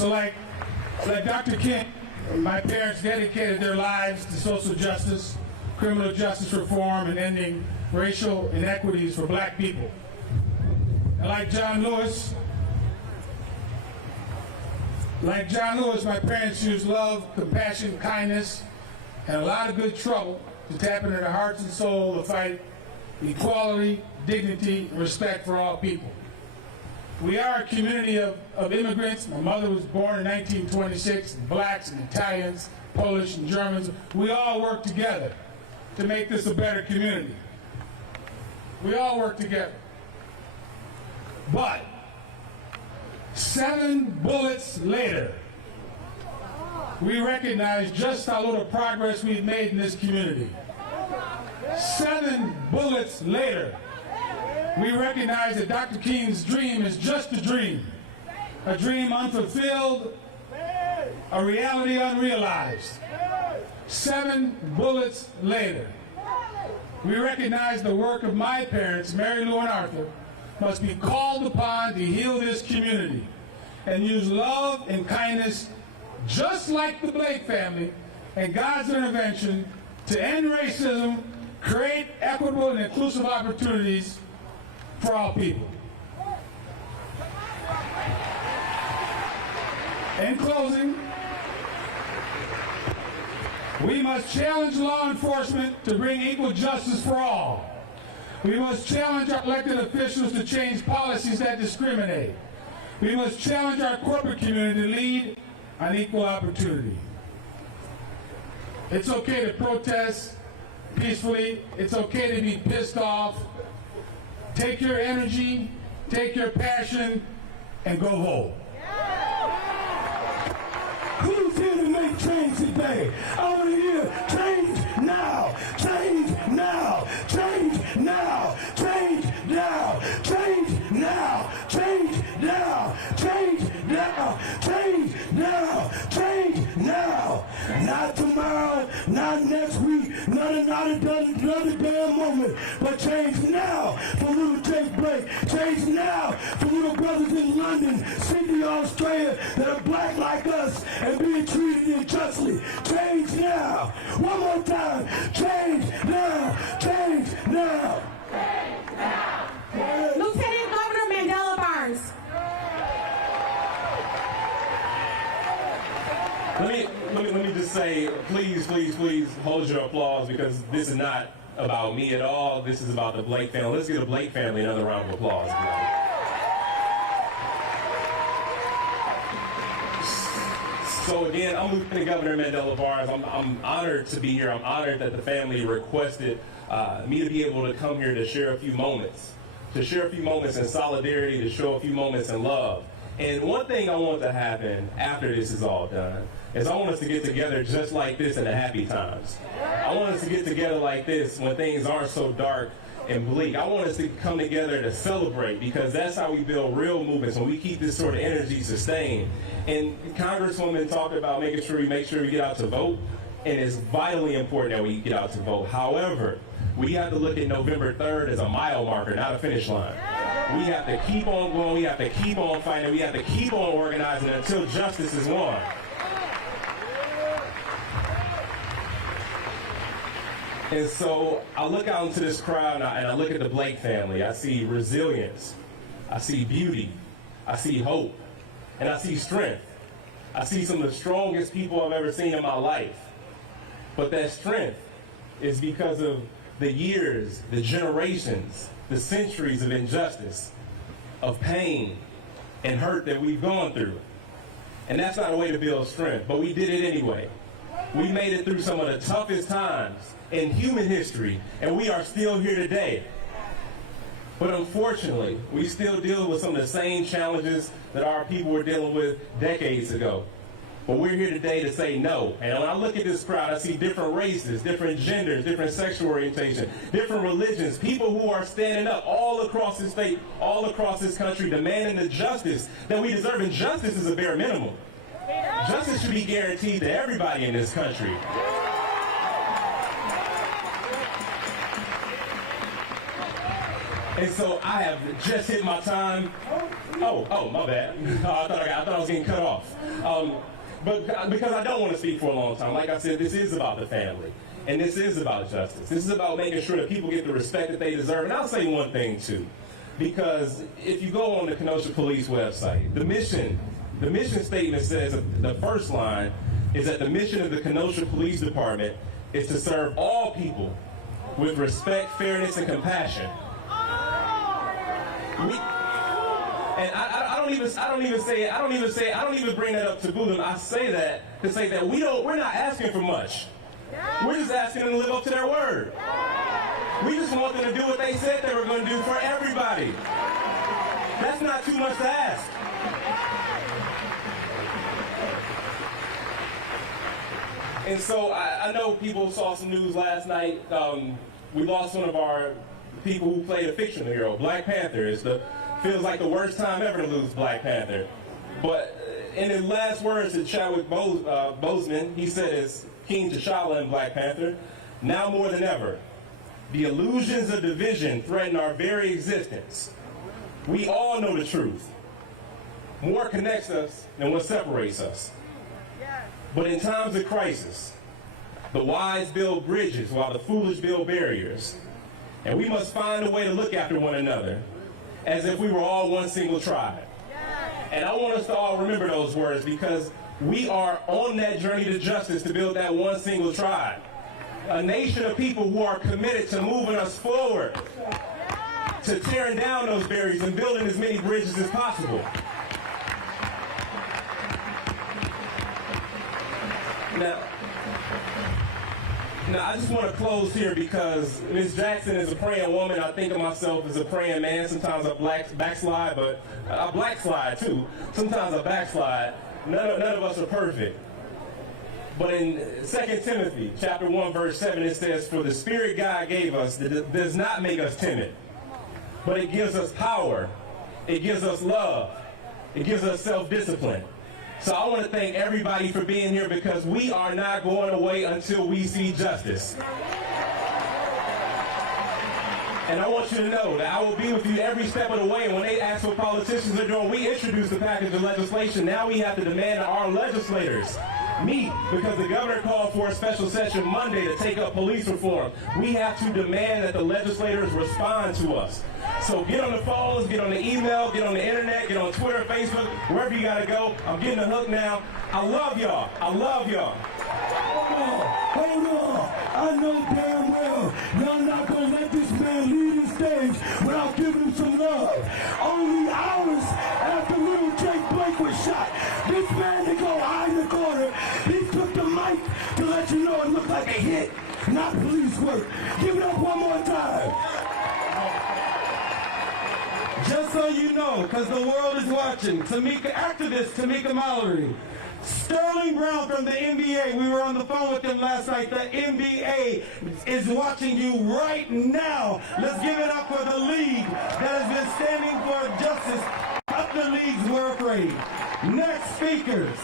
So like Dr. King, my parents dedicated their lives to social justice, criminal justice reform, and ending racial inequities for black people. And like John Lewis, my parents used love, compassion, kindness, and a lot of good trouble to tap into their hearts and soul to fight equality, dignity, and respect for all people. We are a community of immigrants. My mother was born in 1926, blacks and Italians, Polish and Germans. We all work together to make this a better community. We all work together. But 7 bullets later, we recognize just how little progress we've made in this community. 7 bullets later, we recognize that Dr. King's dream is just a dream unfulfilled, a reality unrealized. 7 bullets later, we recognize the work of my parents, Mary Lou and Arthur, must be called upon to heal this community and use love and kindness just like the Blake family and God's intervention to end racism, create equitable and inclusive opportunities for all people. In closing, we must challenge law enforcement to bring equal justice for all. We must challenge our elected officials to change policies that discriminate. We must challenge our corporate community to lead on equal opportunity. It's okay to protest peacefully. It's okay to be pissed off. Take your energy, take your passion, and go vote. Who's here to make change today? I want to hear change now, change now, change now, change now, change now, change now, change now, change now, change now. Not tomorrow, not next week, not another damn moment, but change now for little Jake Blake, change now for little brothers in London, Sydney, Australia that are black like us and being treated unjustly. Change now. One more time. Change now. Change now. Change now. Change. Lieutenant Governor Mandela Barnes. Let me just say, please hold your applause, because this is not about me at all. This is about the Blake family. Let's give the Blake family another round of applause. So again, I'm Lieutenant Governor Mandela Barnes. I'm honored to be here. I'm honored that the family requested me to be able to come here to share a few moments. To share a few moments in solidarity, to show a few moments in love. And one thing I want to happen after this is all done is I want us to get together just like this in the happy times. I want us to get together like this when things aren't so dark and bleak. I want us to come together to celebrate, because that's how we build real movements, when we keep this sort of energy sustained. And Congresswoman talked about making sure we get out to vote, and it's vitally important that we get out to vote. However, we have to look at November 3rd as a mile marker, not a finish line. We have to keep on going, we have to keep on fighting, we have to keep on organizing until justice is won. And so I look out into this crowd and I look at the Blake family. I see resilience, I see beauty, I see hope, and I see strength. I see some of the strongest people I've ever seen in my life. But that strength is because of the years, the generations, the centuries of injustice, of pain and hurt that we've gone through. And that's not a way to build strength, but we did it anyway. We made it through some of the toughest times in human history, and we are still here today. But unfortunately, we still deal with some of the same challenges that our people were dealing with decades ago. But we're here today to say no. And when I look at this crowd, I see different races, different genders, different sexual orientation, different religions, people who are standing up all across this state, all across this country, demanding the justice that we deserve. And justice is a bare minimum. Justice should be guaranteed to everybody in this country. And so I have just hit my time. Oh, my bad. I thought I was getting cut off. But because I don't want to speak for a long time, like I said, this is about the family. And this is about justice. This is about making sure that people get the respect that they deserve. And I'll say one thing, too. Because if you go on the Kenosha Police website, the mission statement says, the first line is that the mission of the Kenosha Police Department is to serve all people with respect, fairness, and compassion. I don't even bring that up to boo them. I say that to say that we're not asking for much. We're just asking them to live up to their word. We just want them to do what they said they were going to do for everybody. That's not too much to ask. And so I know people saw some news last night. We lost one of our people who played a fictional hero, Black Panther. Feels like the worst time ever to lose Black Panther. But in his last words to Chadwick Boseman, he said as King T'Challa in Black Panther, now more than ever, the illusions of division threaten our very existence. We all know the truth. More connects us than what separates us. But in times of crisis, the wise build bridges while the foolish build barriers. And we must find a way to look after one another as if we were all one single tribe. And I want us to all remember those words because we are on that journey to justice to build that one single tribe. A nation of people who are committed to moving us forward, to tearing down those barriers and building as many bridges as possible. Now, I just want to close here because Ms. Jackson is a praying woman. I think of myself as a praying man. Sometimes I backslide, but I blackslide too. Sometimes I backslide. None of us are perfect. But in 2 Timothy chapter 1, verse 7, it says, "For the Spirit God gave us does not make us timid, but it gives us power, it gives us love, it gives us self-discipline." So I want to thank everybody for being here because we are not going away until we see justice. And I want you to know that I will be with you every step of the way. And when they ask what politicians are doing, we introduce the package of legislation. Now we have to demand that our legislators meet because the governor called for a special session Monday to take up police reform. We have to demand that the legislators respond to us. So get on the phones, get on the email, get on the internet, get on Twitter, Facebook, wherever you gotta go. I'm getting the hook now. I love y'all. I love y'all. Hold on. I know damn well y'all not gonna let this man leave the stage without giving him some love. Only hours after little Jake Blake was shot, this man to go hide in the corner, he took the mic to let you know it looked like a hit, not police work. Give it up one more time. Just so you know, because the world is watching, activist Tamika Mallory, Sterling Brown from the NBA, we were on the phone with them last night. The NBA is watching you right now. Let's give it up for the league that has been standing for justice. Other leagues were afraid. Next speakers.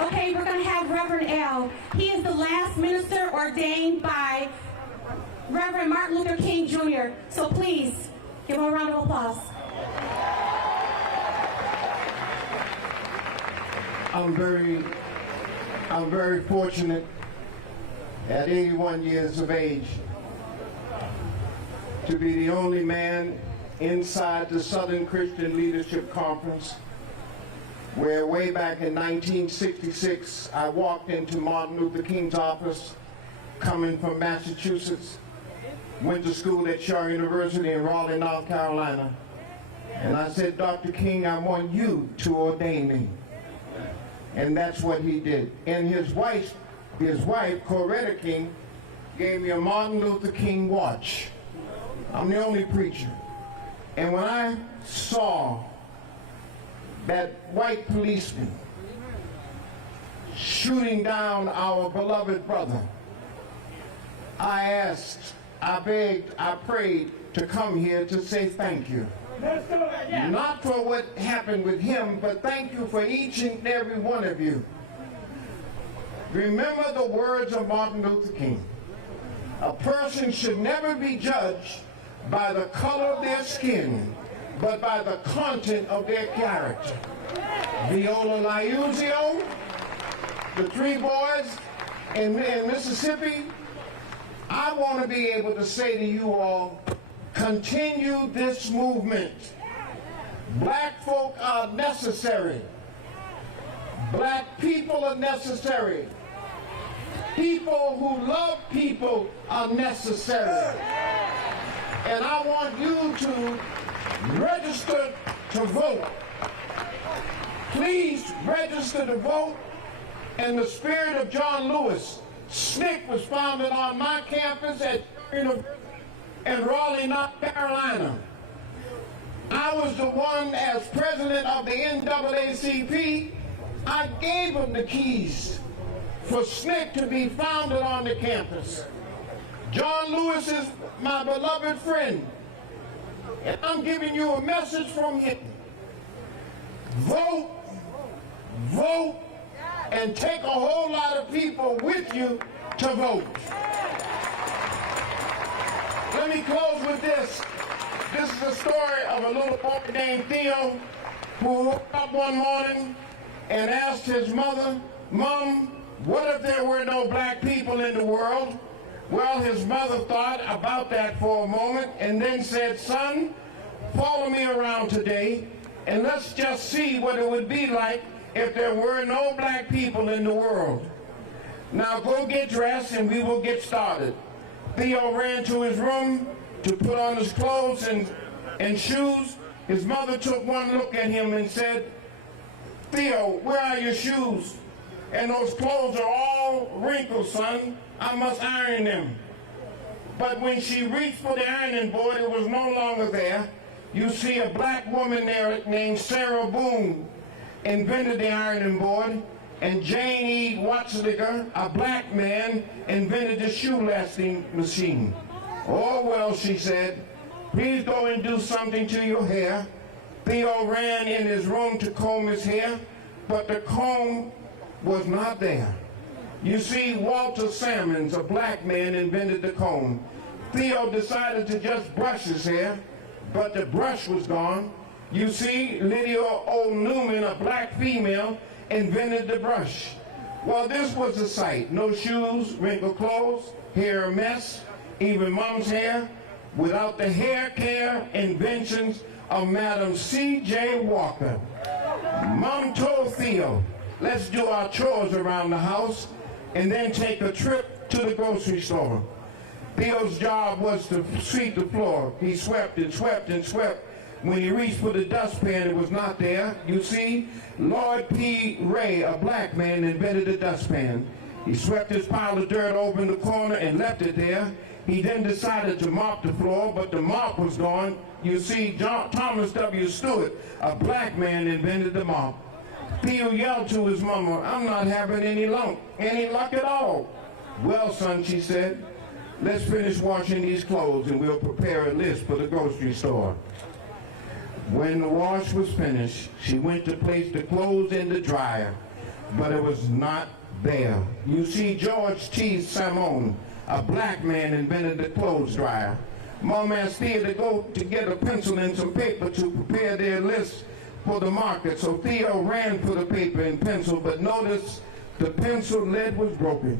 Okay, we're going to have Reverend L. He is the last minister ordained by Reverend Martin Luther King Jr. So please, give him a round of applause. I'm very fortunate at 81 years of age to be the only man inside the Southern Christian Leadership Conference where way back in 1966 I walked into Martin Luther King's office coming from Massachusetts, went to school at Shaw University in Raleigh, North Carolina, and I said, "Dr. King, I want you to ordain me." And that's what he did. And his wife, Coretta King, gave me a Martin Luther King watch. I'm the only preacher. And when I saw that white policeman shooting down our beloved brother, I asked, I begged, I prayed to come here to say thank you. Not for what happened with him, but thank you for each and every one of you. Remember the words of Martin Luther King. A person should never be judged by the color of their skin, but by the content of their character. Viola Liuzio, the three boys in Mississippi, I want to be able to say to you all, continue this movement. Black folk are necessary. Black people are necessary. People who love people are necessary. And I want you to register to vote. Please register to vote in the spirit of John Lewis. SNCC was founded on my campus at University in Raleigh, North Carolina. I was the one, as president of the NAACP, I gave them the keys for SNCC to be founded on the campus. John Lewis is my beloved friend, and I'm giving you a message from him. Vote, vote, and take a whole lot of people with you to vote. Let me close with this. This is a story of a little boy named Theo who woke up one morning and asked his mother, "Mom, what if there were no black people in the world?" Well, his mother thought about that for a moment and then said, "Son, follow me around today and let's just see what it would be like if there were no black people in the world. Now go get dressed and we will get started." Theo ran to his room to put on his clothes and shoes. His mother took one look at him and said, "Theo, where are your shoes? And those clothes are all wrinkled, son. I must iron them." But when she reached for the ironing board, it was no longer there. You see a black woman there named Sarah Boone invented the ironing board, and Jane E. Watzliger, a black man, invented the shoe-lasting machine. "Oh, well," she said, "please go and do something to your hair." Theo ran in his room to comb his hair, but the comb was not there. You see, Walter Salmons, a black man, invented the comb. Theo decided to just brush his hair, but the brush was gone. You see, Lydia O. Newman, a black female, invented the brush. Well, this was a sight. No shoes, wrinkled clothes, hair a mess, even mom's hair, without the hair care inventions of Madam C.J. Walker. Mom told Theo, "Let's do our chores around the house and then take a trip to the grocery store." Theo's job was to sweep the floor. He swept and swept and swept. When he reached for the dustpan, it was not there. You see, Lloyd P. Ray, a black man, invented the dustpan. He swept his pile of dirt over in the corner and left it there. He then decided to mop the floor, but the mop was gone. You see, Thomas W. Stewart, a black man, invented the mop. Theo yelled to his mama, "I'm not having any luck at all." "Well, son," she said, "let's finish washing these clothes and we'll prepare a list for the grocery store." When the wash was finished, she went to place the clothes in the dryer, but it was not there. You see, George T. Simone, a black man, invented the clothes dryer. Mom asked Theo to go to get a pencil and some paper to prepare their list for the market. So Theo ran for the paper and pencil, but noticed the pencil lead was broken.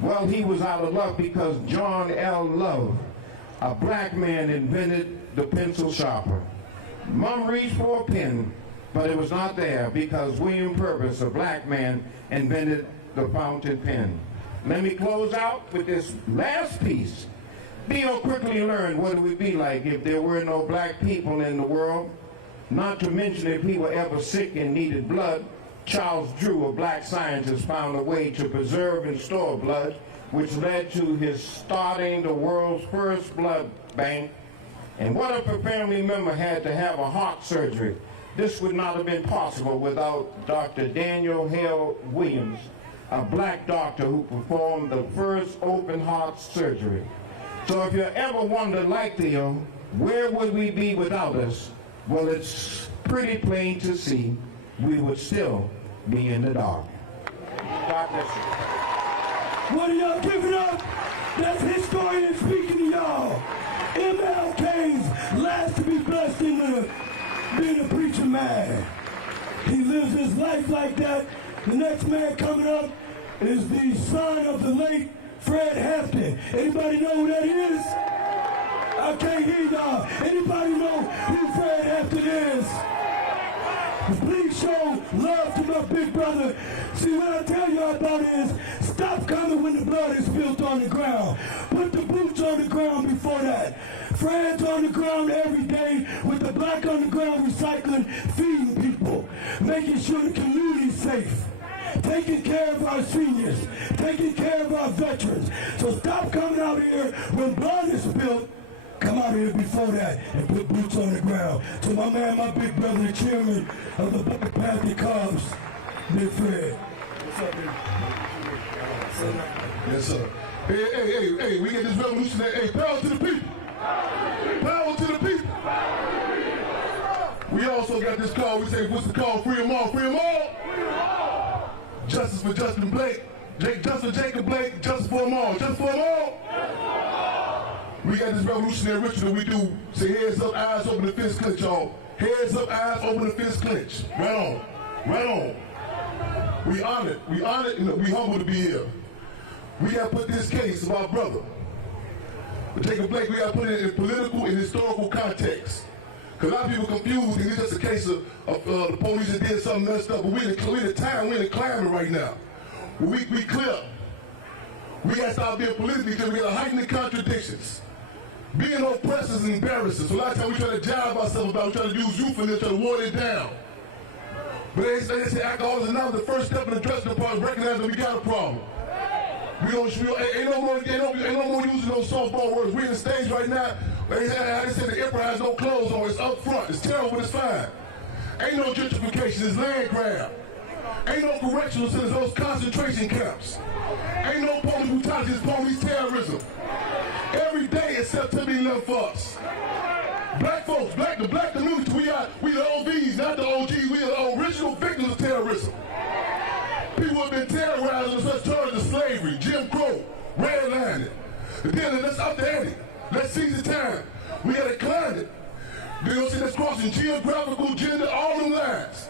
Well, he was out of luck because John L. Love, a black man, invented the pencil sharpener. Mom reached for a pen, but it was not there because William Purvis, a black man, invented the fountain pen. Let me close out with this last piece. Theo quickly learned what it would be like if there were no black people in the world, not to mention if he were ever sick and needed blood. Charles Drew, a black scientist, found a way to preserve and store blood, which led to his starting the world's first blood bank. And what if a family member had to have a heart surgery? This would not have been possible without Dr. Daniel Hale Williams, a black doctor who performed the first open heart surgery. So if you ever wonder, like Theo, where would we be without us? Well, it's pretty plain to see we would still be in the dark. God bless you. What are y'all giving up? That's historian speaking to y'all. MLK's last to be blessed in being a preacher man. He lives his life like that. The next man coming up is the son of the late Fred Hampton. Anybody know who that is? I can't hear y'all. Anybody know who Fred Hampton is? Please show love to my big brother. See, what I tell y'all about is stop coming when the blood is spilled on the ground. Put the boots on the ground before that. Fred's on the ground every day with the Black Underground Recycling, feeding people, making sure the community's safe, taking care of our seniors, taking care of our veterans. So stop coming out here when blood is spilled. Come out here before that and put boots on the ground. So my man, my big brother, the chairman of the Black Panther Cubs, Big Fred. What's up, man? Yes, sir. Hey, we get this revolutionary. Hey, power to the people. Power to the people. We also got this call. We say, what's the call? Free them all. Free them all. Justice for Justin Blake. Justice for Jacob Blake. Justice for them all. Justice for them all. We got this revolutionary ritual that we do. Say heads up, eyes open, the fist clench, y'all. Heads up, eyes open, the fist clench. Right on. Right on. We honored. We honored and we humbled to be here. We got to put this case of our brother, Jacob Blake, we got to put it in political and historical context. Because a lot of people confused and it's just a case of the police that did something messed up. But we're in the time, we're in the climate right now. We clear. We got to stop being politically because we got to heighten the contradictions. Being oppressed is embarrassing. So a lot of times we try to jive ourselves about, we try to use youth in this, try to water it down. But they say alcohol is now the first step in addressing the problem, recognizing that we got a problem. Ain't no more using those softball words. We in the stage right now. They say the emperor has no clothes on. It's up front. It's terrible, but it's fine. Ain't no gentrification. It's land grab. Ain't no correctional centers. Those concentration camps. Ain't no police brutality. It's police terrorism. Every day is September 11th for us. Black folks, the black community, we the OVs, not the OGs. We are the original victims of terrorism. People have been terrorized in such terms as slavery, Jim Crow, redlining. Then let's up the ante. Let's seize the time. We got to climb it. You know what I'm saying? That's crossing geographical, gender, all them lines.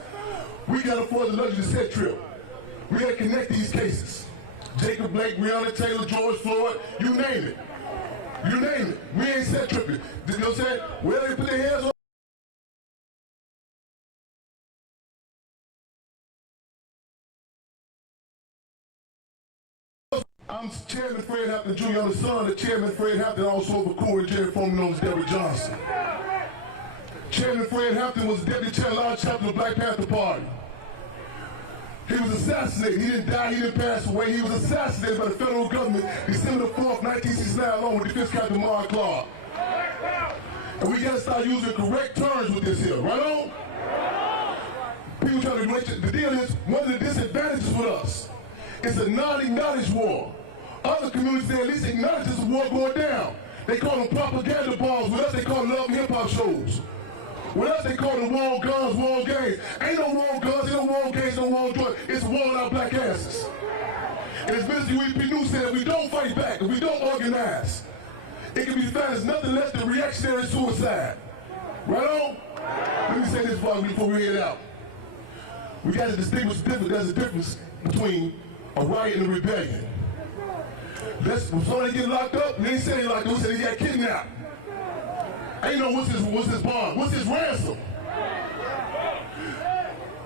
We got to afford the luxury set trip. We got to connect these cases. Jacob Blake, Breonna Taylor, George Floyd, you name it. You name it. We ain't set tripping. You know what I'm saying? Where they put their hands on. I'm Chairman Fred Hampton Jr. I'm the son of Chairman Fred Hampton, also of a crew and Jerry Foreman known as Derrick Johnson. Chairman Fred Hampton was the deputy chair of large chapter of the Black Panther Party. He was assassinated. He didn't die, he didn't pass away. He was assassinated by the federal government December 4th, 1969, along with Defense Captain Mark Clark. And we gotta start using correct terms with this here, right on? People try to relate to the deal is one of the disadvantages with us. It's a non-acknowledged war. Other communities, they at least acknowledge there's a war going down. They call them propaganda bombs. With us, they call them love and hip-hop shows. With us, they call them war guns, war games. Ain't no war guns, ain't no war games, no war drugs. It's war on our black asses. And as Minister UEP News said, if we don't fight back, if we don't organize, it can be defined as nothing less than reactionary suicide. Right on? Let me say this before we head out. We got to distinguish the difference. There's a difference between a riot and a rebellion. When somebody get locked up, they ain't say locked up, they say he got kidnapped. Ain't no what's his bond, what's his ransom?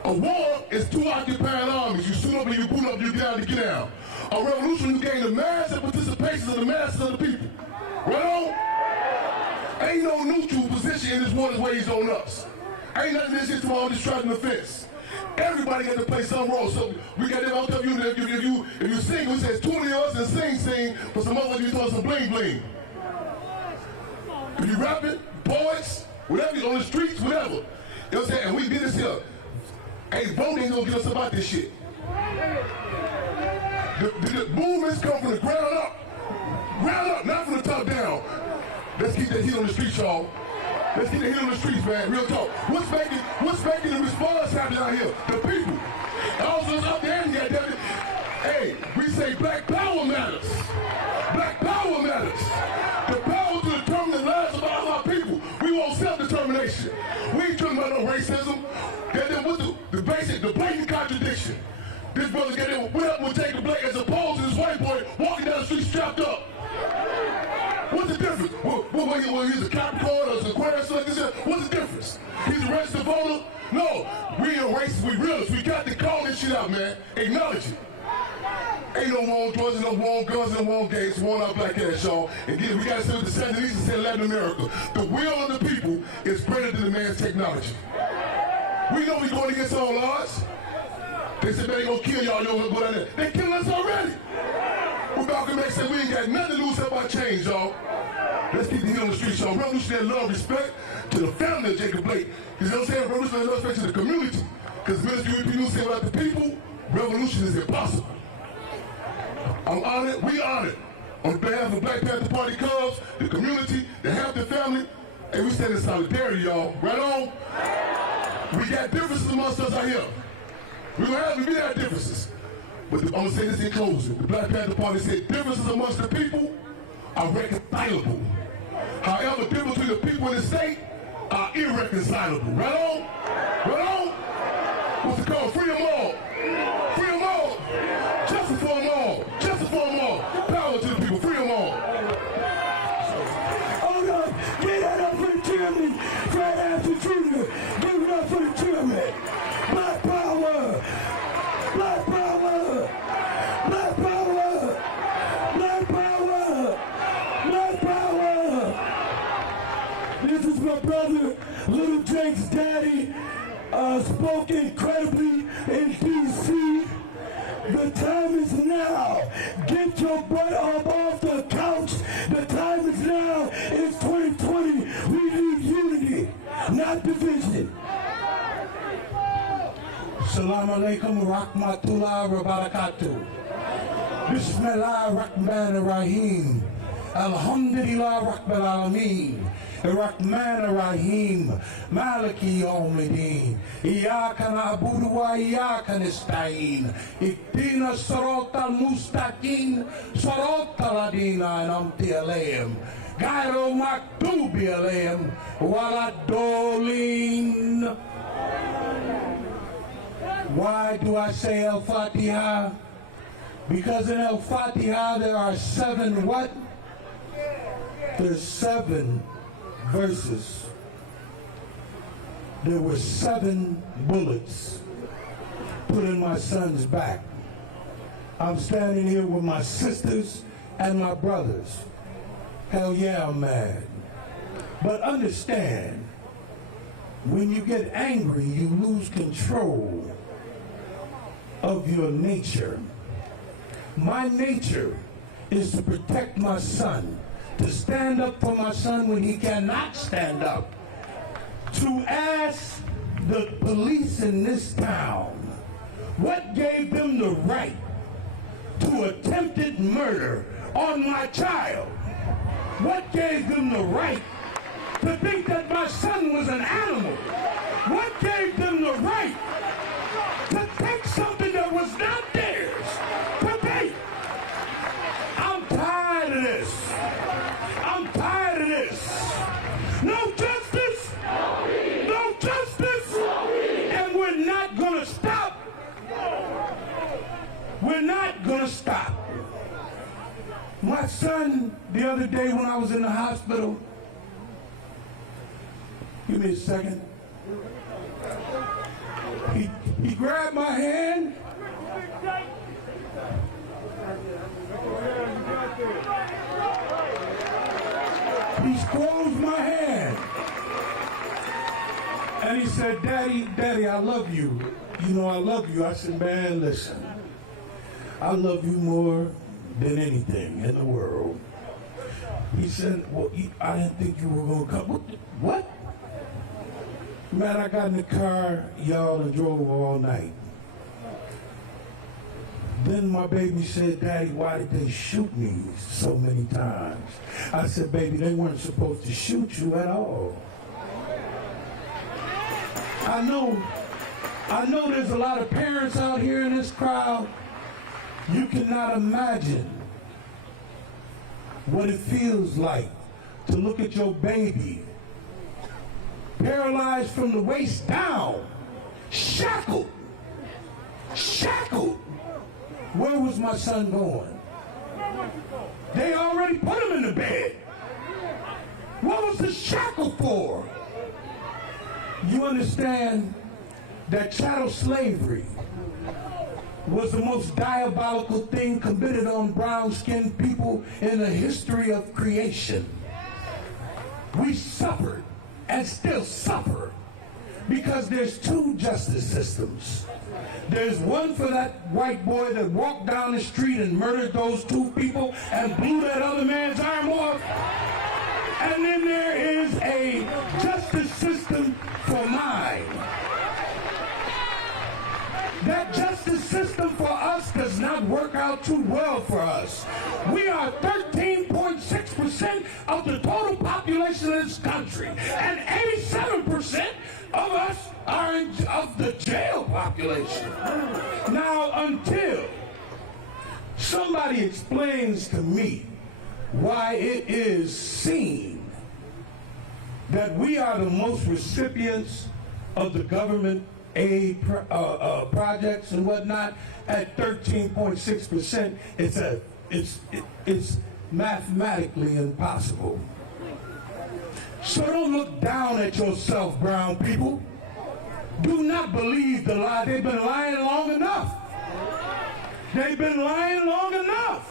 A war is two occupying armies. You suit up and you boot up, you get out and get down. A revolution, you gain the massive participation of the masses of the people. Right on? Ain't no neutral position in this war that's weighs on us. Ain't nothing this shit to all this striking the fence. Everybody got to play some role. So we got them out there. If you sing, we say 20 of us and sing, but some others you throw some bling bling. If you rapping, poets, whatever, on the streets, whatever. You know what I'm saying? And we did this here. Hey, voting ain't gonna get us about this shit. The movements come from the ground up, not from the top down. Let's keep that heat on the streets, y'all. Let's get the heat on the streets, man. Real talk. What's making the response happen out here? The people. Also, it's up there, goddammit. Hey, we say black power matters. Black power matters. The power to determine the lives of racism. Goddamn, what's the basic, the blatant contradiction? This brother got in went up with Jacob Blake as opposed to this white boy walking down the street strapped up. What's the difference? Well, he's a Capricorn or an Aquarius like this. What's the difference? He's a registered voter? No, we ain't racist, we realists. We got to call this shit out, man. Acknowledge it. Ain't no war on drugs, no war on guns, no war on gangs, war on our black ass, y'all. And again, we got to say what the Sandinista and say Latin America. The will of the people is greater than the man's technology. We know we're going against all odds. They said, man, they gonna kill y'all, y'all gonna go down there. They killing us already. Well, Malcolm X said we ain't got nothing to lose up our change, y'all. Let's keep the heat on the streets, y'all. Revolutionary love, respect to the family of Jacob Blake. You know what I'm saying? Revolutionary love, respect to the community. Because Ministry of People say about the people, revolution is impossible. I'm honored, we honored. On behalf of Black Panther Party Cubs, the community, the Hampton family, and we stand in solidarity, y'all. Right on? We got differences amongst us out here. We have differences. But I'm going to say this in closing. The Black Panther Party said differences amongst the people are reconcilable. However, differences between the people in the state are irreconcilable. Right on? Right on? What's it called? Free them all. Free them all. Justice for them all. Justice for them all. Power to the people. Free them all. Hold up. Get that up for the chairman. Fred Hampton Jr. Give it up for the chairman. Black power. Black power. Black power. Black power. Black power. This is my brother, Little Jake's daddy. Spoke incredibly in D.C. The time is now. Get your butt up off the couch. The time is now. It's 2020. We need unity, not division. Assalamu alaikum wa rahmatullahi wa barakatuh. Bismillah ar-Rahman ar-Rahim. Alhamdulillah Rabbil Alameen. الرحمن الرحيم مالك يوم الدين إياك نعبد وإياك نستعين اهدنا الصراط المستقيم صراط الذين أنعمت عليهم غير المغضوب عليهم ولا الضالين. Why do I say Al-Fatiha? Because in Al-Fatiha there are 7 what? There's 7 verses. There were 7 bullets put in my son's back. I'm standing here with my sisters and my brothers. Hell yeah, I'm mad. But understand, when you get angry, you lose control of your nature. My nature is to protect my son, to stand up for my son when he cannot stand up, to ask the police in this town what gave them the right to attempted murder on my child. What gave them the right to think that my son was an animal? What gave them the right to take something that was not theirs to take? I'm tired of this. I'm tired of this. No justice. No justice. And we're not going to stop. We're not going to stop. My son, the other day when I was in the hospital, give me a second. He grabbed my hand. He squeezed my hand. And he said, Daddy, I love you. You know I love you. I said, man, listen. I love you more than anything in the world. He said, well, I didn't think you were going to come. What? Man, I got in the car, y'all, and drove all night. Then my baby said, Daddy, why did they shoot me so many times? I said, baby, they weren't supposed to shoot you at all. I know there's a lot of parents out here in this crowd. You cannot imagine what it feels like to look at your baby paralyzed from the waist down, shackled. Shackled. Where was my son going? They already put him in the bed. What was the shackle for? You understand that chattel slavery was the most diabolical thing committed on brown-skinned people in the history of creation. We suffered and still suffer because there's two justice systems. There's one for that white boy that walked down the street and murdered those two people and blew that other man's arm off. And then there is a justice system for mine. That justice system for us does not work out too well for us. We are 13.6% of the total population of this country, and 87% of us are of the jail population. Now, until somebody explains to me why it is seen that we are the most recipients of the government aid projects and whatnot at 13.6%, it's mathematically impossible. So don't look down at yourself, brown people. Do not believe the lie. They've been lying long enough. They've been lying long enough.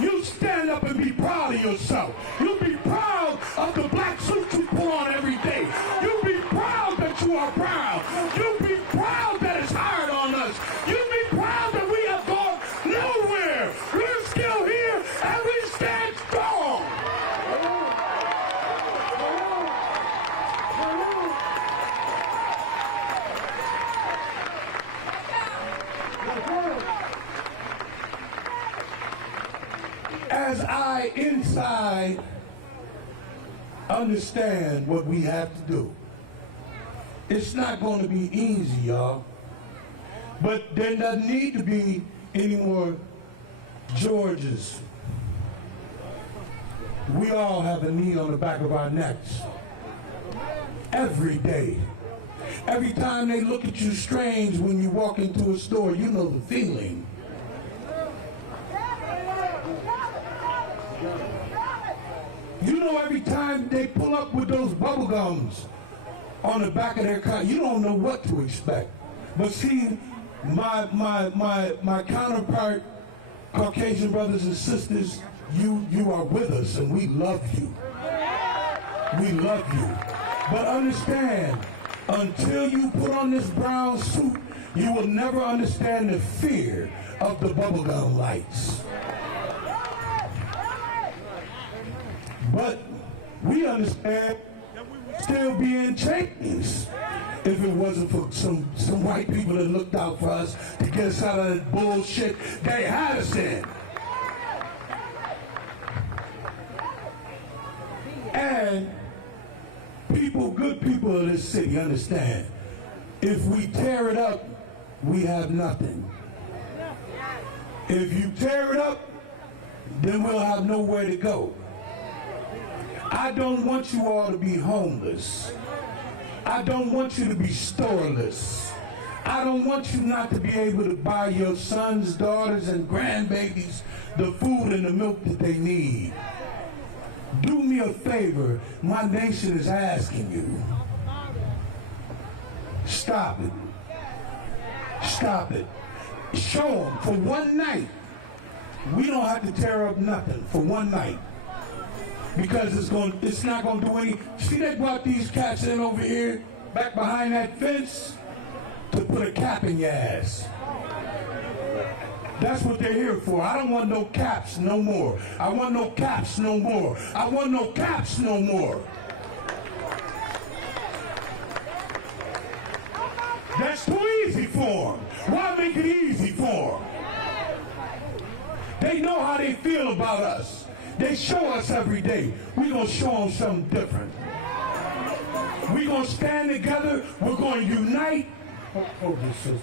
You stand up and be proud of yourself. You be proud of the black suit you put on every day. You be proud that you are brown. You be proud that it's hard on us. You be proud that we have gone nowhere. We're still here and we stand strong. As I inside understand what we have to do, it's not going to be easy, y'all. But there doesn't need to be any more Georges. We all have a knee on the back of our necks. Every day. Every time they look at you strange when you walk into a store, you know the feeling. You know, every time they pull up with those bubble gums on the back of their car, you don't know what to expect. But see, my counterpart, Caucasian brothers and sisters, you are with us and we love you. We love you. But understand, until you put on this brown suit, you will never understand the fear of the bubblegum lights. But we understand that we would still be in chains if it wasn't for some white people that looked out for us to get us out of that bullshit they had us in. And people, good people of this city, understand, if we tear it up, we have nothing. If you tear it up, then we'll have nowhere to go. I don't want you all to be homeless. I don't want you to be storeless. I don't want you not to be able to buy your sons, daughters, and grandbabies the food and the milk that they need. Do me a favor. My nation is asking you. Stop it. Stop it. Show them for one night. We don't have to tear up nothing for one night. Because it's not going to do any. See, they brought these cats in over here, back behind that fence, to put a cap in your ass. That's what they're here for. I don't want no caps no more. I want no caps no more. I want no caps no more. That's too easy for them. Why make it easy for them? They know how they feel about us. They show us every day. We're going to show them something different. We're going to stand together. We're going to unite. Hold this, sister.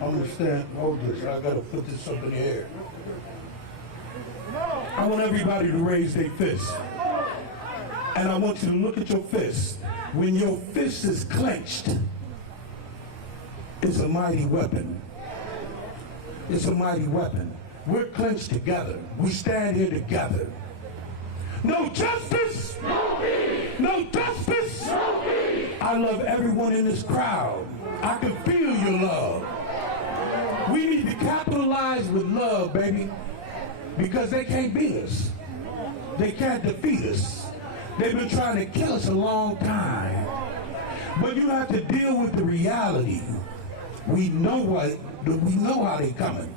I'm going to stand. Hold this. I got to put this up in the air. I want everybody to raise their fist. And I want you to look at your fist. When your fist is clenched, it's a mighty weapon. It's a mighty weapon. We're clenched together. We stand here together. No justice! No peace! No justice! No peace! I love everyone in this crowd. I can feel your love. We need to capitalize with love, baby, because they can't beat us. They can't defeat us. They've been trying to kill us a long time. But you have to deal with the reality. We know how they're coming.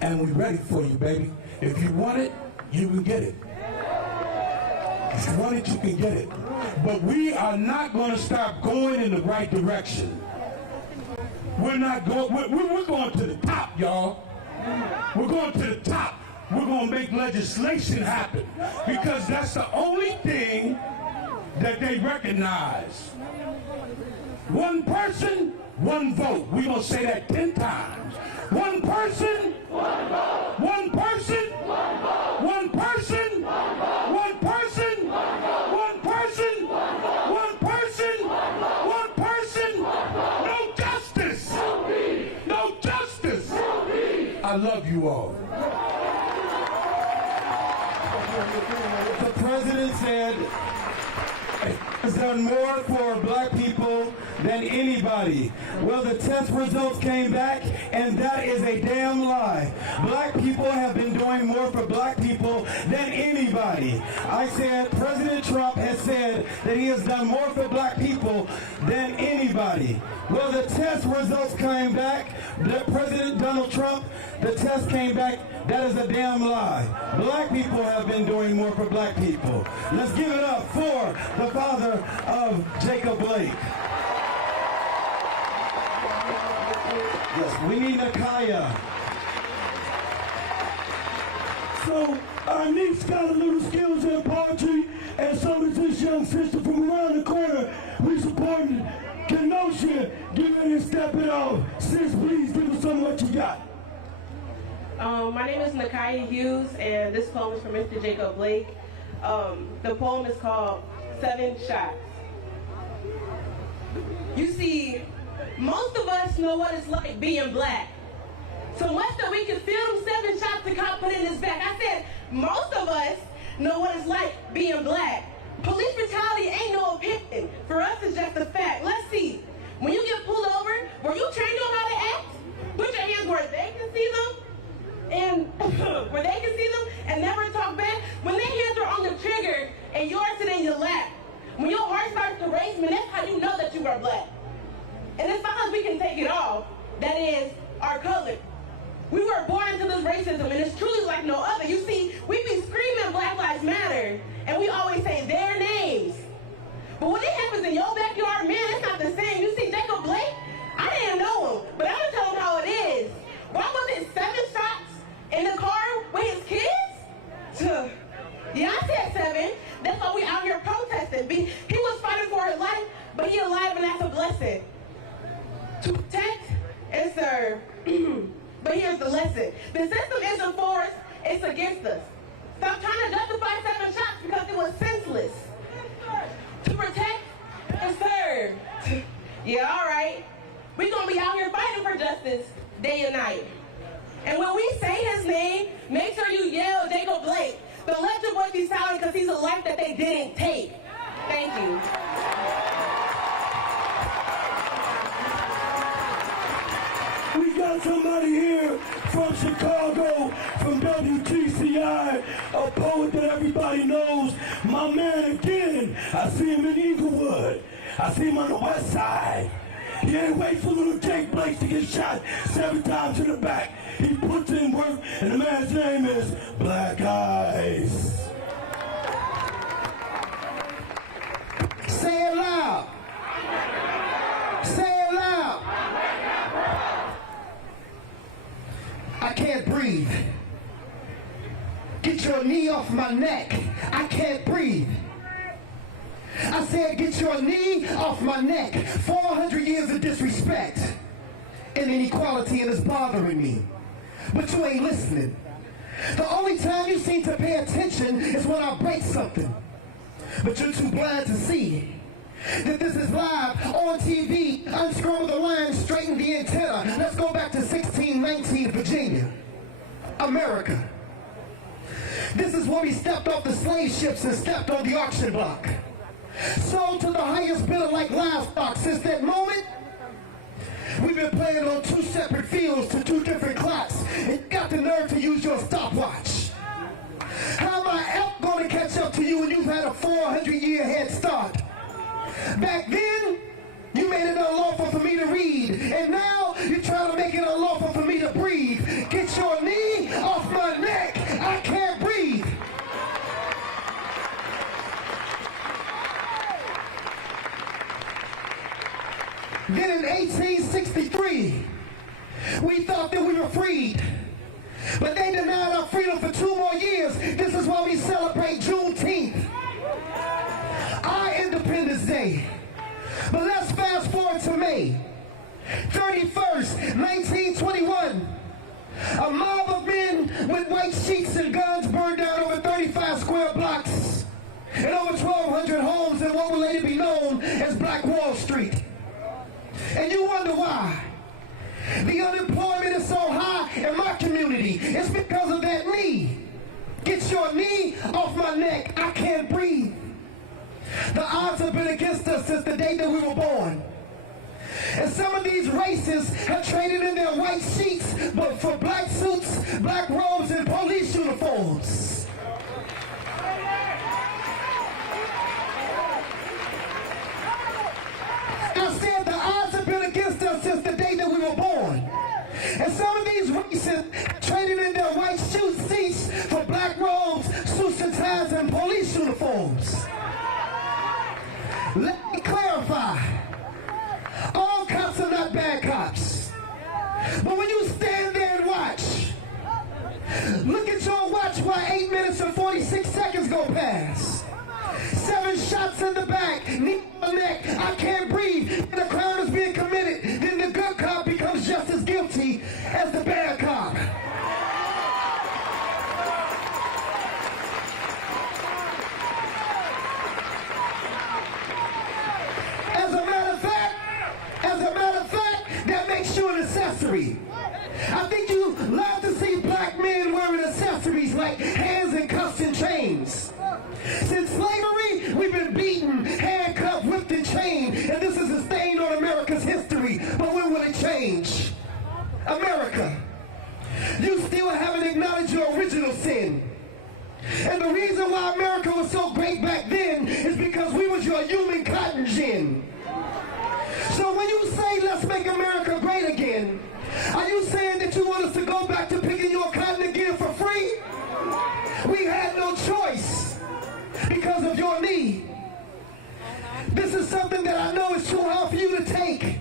And we're ready for you, baby. If you want it, you can get it. If you want it, you can get it. But we are not going to stop going in the right direction. We're not going, we're going to the top, y'all. We're going to the top. We're going to make legislation happen because that's the only thing that they recognize. One person, one vote. We're going to say that 10 times. One person, one vote. One person, one vote. One person, one vote. One person, one vote. One person, one vote. One person, one vote. One person, one vote. No justice. No peace. No justice. No peace. I love you all. The president said has done more for black people than anybody. Well, the test results came back, and that is a damn lie. Black people have been doing more for black people than anybody. I said President Trump has said that he has done more for black people than anybody. Well, the test results came back. President Donald Trump, the test came back. That is a damn lie. Black people have been doing more for black people. Let's give it up for the father of Jacob Blake. Yes, we need Nakaya. So our niece got a little skills in poetry, and so does this young sister from around the corner. We supporting Kenosha. Give it and step it off. Sis, please give us some of what you got. My name is Nakaya Hughes, and this poem is from Mr. Jacob Blake. The poem is called 7 Shots. You see, most of us know what it's like being black. So much that we can feel them 7 shots the cop put in his back. I said, most of us know what it's like being black. Police brutality ain't no opinion. For us, it's just a fact. Let's see. When you get pulled over, were you trained on how to act? Put your hands where they can see them. And where they can see them and never talk back. When their hands are on the trigger and yours sit in your lap, when your heart starts to race, man, that's how you know that you are black. And as far as we can take it off, that is our color. We were born into this racism, and it's truly like no other. You see, we be screaming Black Lives Matter, and we always say their names. But when it happens in your backyard, man, it's not the same. You see Jacob Blake? I didn't know him, but I'm gonna tell him how it is. Why was it 7 shots in the car with his kids? Yeah, I said 7. That's why we out here protesting. He was fighting for his life, but he alive, and that's a blessing. To protect and serve. But here's the lesson. The system isn't for us, it's against us. Stop trying to justify 7 shots because it was senseless. To protect and serve. Yeah, all right. We're going to be out here fighting for justice day and night. And when we say his name, make sure you yell Jacob Blake. Don't let your voice be silent because he's a life that they didn't take. Thank you. We got somebody here from Chicago, from WTCI, a poet that everybody knows. My man again, I see him in Inglewood. I see him on the west side. He ain't wait for little Jake Blake to get shot 7 times in the back. He puts in work, and the man's name is Black Ice. Say it loud. Say it loud. I can't breathe. Get your knee off my neck. I can't breathe. I said, get your knee off my neck. 400 years of disrespect and inequality, and it's bothering me. But you ain't listening. The only time you seem to pay attention is when I break something. But you're too blind to see that this is live on TV. Unscroll the line, straighten the antenna. Let's go back to 1619 Virginia, America. This is where we stepped off the slave ships and stepped on the auction block. Sold to the highest bidder like livestock. Since that moment, we've been playing on two separate fields to two different clocks. And you got the nerve to use your stopwatch. How am I ever going to catch up to you when you've had a 400-year head start? Back then, you made it unlawful for me to read. And now, you're trying to make it unlawful for me to breathe. Get your knee off my neck. I can't breathe. Then in 1863, we thought that we were freed. But they denied our freedom for 2 more years. This is why we celebrate Juneteenth, our Independence Day. But let's fast forward to May 31st, 1921. A mob of men with white sheets and guns burned down over 35 square blocks and over 1,200 homes in what will later be known as Black Wall Street. And you wonder why. The unemployment is so high in my community. It's because of that knee. Get your knee off my neck. I can't breathe. The odds have been against us since the day that we were born. And some of these races have traded in their white sheets but for black suits, black robes, and police uniforms. I said the odds have been against us since the day that we were born. And some of these races traded in their white seats for black robes, suits and ties, and police uniforms. Let me clarify. All cops are not bad cops. But when you stand there and watch, look at your watch while 8 minutes and 46 seconds go past. 7 shots in the back, knee on the neck, I can't breathe, and the crime is being committed, then the good cop becomes just as guilty as the bad cop. As a matter of fact, that makes you an accessory. I think you love to see black men wearing accessories like hands and cuffs and chains. Since slavery, we've been beaten, handcuffed, whipped, and chained, and this is a stain on America's history. But when will it change? America, you still haven't acknowledged your original sin. And the reason why America was so great back then is because we was your human cotton gin. So when you say, let's make America great again, are you saying that you want us to go back to picking your cotton again for free? We had no choice because of your knee. This is something that I know is too hard for you to take.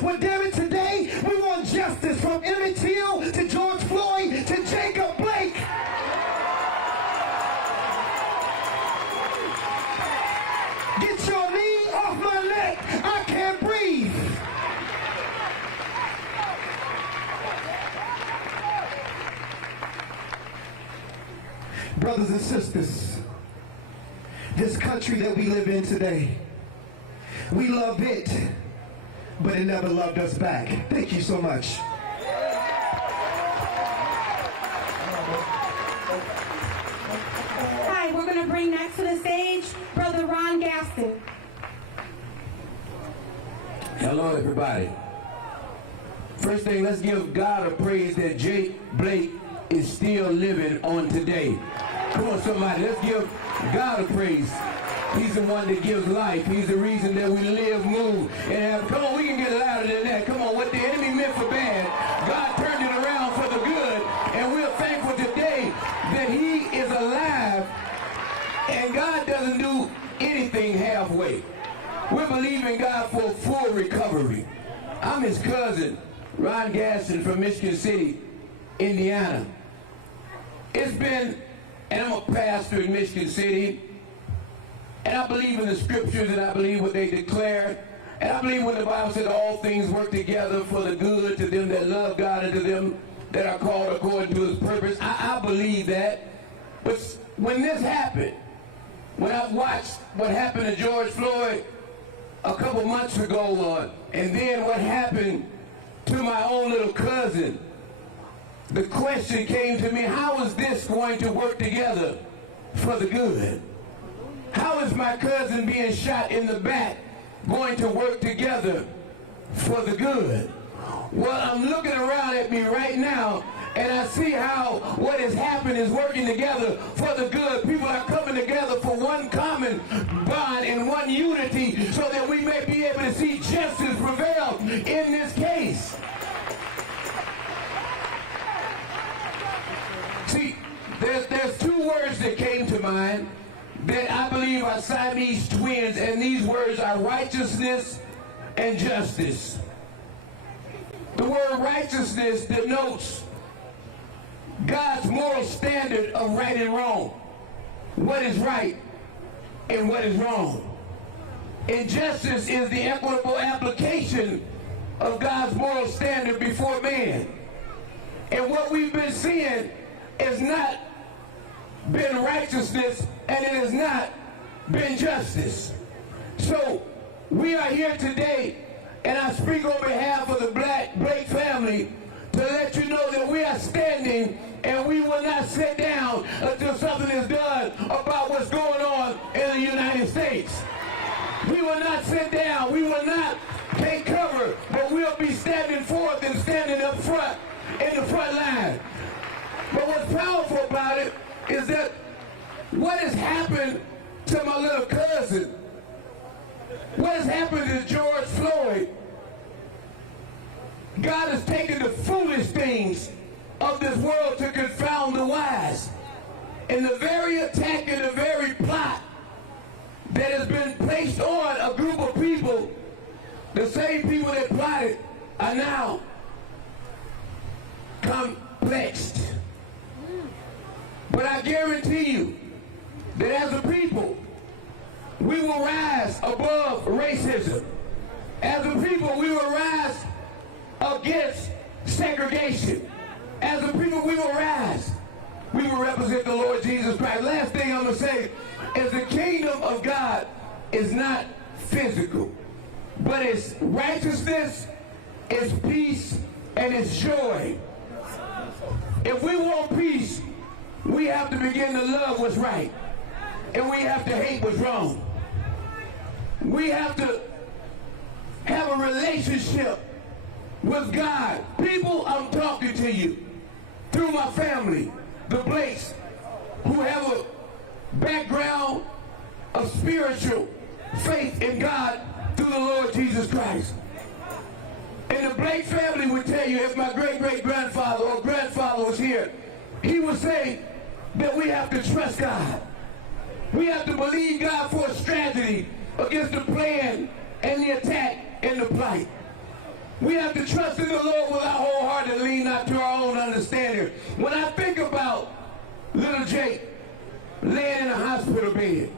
Well, damn it, today we want justice from Emmett Till to George Floyd to Jacob Blake. Get your knee off my neck. I can't breathe. Brothers and sisters, this country that we live in today, we love it, but it never loved us back. Thank you so much. Hi, we're going to bring next to the stage Brother Ron Gaston. Hello, everybody. First thing, let's give God a praise that Jake Blake is still living on today. Come on, somebody, let's give God a praise. He's the one that gives life. He's the reason that we live, move, and have. Come on, we can get louder than that. Come on, what the enemy meant for bad, God turned it around for the good, and we're thankful today that he is alive, and God doesn't do anything halfway. We're believing God for full recovery. I'm his cousin, Ron Gaston from Michigan City, Indiana. It's been, and I'm a pastor in Michigan City, and I believe in the scriptures, and I believe what they declare, and I believe when the Bible said all things work together for the good to them that love God and to them that are called according to his purpose. I believe that. But when this happened, when I watched what happened to George Floyd a couple months ago, and then what happened to my own little cousin, the question came to me, how is this going to work together for the good? How is my cousin being shot in the back going to work together for the good? Well, I'm looking around at me right now, and I see how what has happened is working together for the good. People are coming together for one common bond and one unity so that we may be able to see justice prevail in this case. See, there's two words that came to mind that I believe are Siamese twins, and these words are righteousness and justice. The word righteousness denotes God's moral standard of right and wrong, what is right and what is wrong. And justice is the equitable application of God's moral standard before man. And what we've been seeing has not been righteousness, and it has not been justice. So we are here today, and I speak on behalf of the Blake family to let you know that we are standing and we will not sit down until something is done about what's going on in the United States. We will not sit down. We will not take cover, but we'll be standing forth and standing up front in the front line. But what's powerful about it is that what has happened to my little cousin, what has happened to George Floyd, God has taken the foolish things of this world to confound the wise. And the very attack and the very plot that has been placed on a group of people, the same people that plotted are now complexed. But I guarantee you that as a people, we will rise above racism. As a people, we will rise against segregation. As a people, we will rise. We will represent the Lord Jesus Christ. Last thing I'm going to say is the kingdom of God is not physical, but it's righteousness, it's peace, and it's joy. If we want peace, we have to begin to love what's right, and we have to hate what's wrong. We have to have a relationship with God. People, I'm talking to you through my family, the Blakes, who have a background of spiritual faith in God through the Lord Jesus Christ. And the Blake family would tell you, if my great-great-grandfather or grandfather was here, he would say that we have to trust God. We have to believe God for a strategy against the plan and the attack and the plight. We have to trust in the Lord with our whole heart and lean not to our own understanding. When I think about little Jake laying in a hospital bed,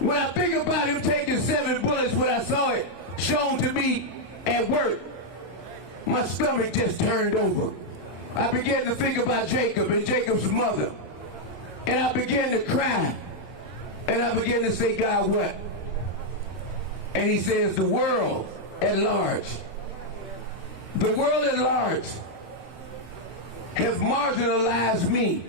when I think about him taking 7 bullets when I saw it shown to me at work, my stomach just turned over. I began to think about Jacob and Jacob's mother, and I began to cry, and I began to say, God, what? And he says, the world at large, the world at large have marginalized me,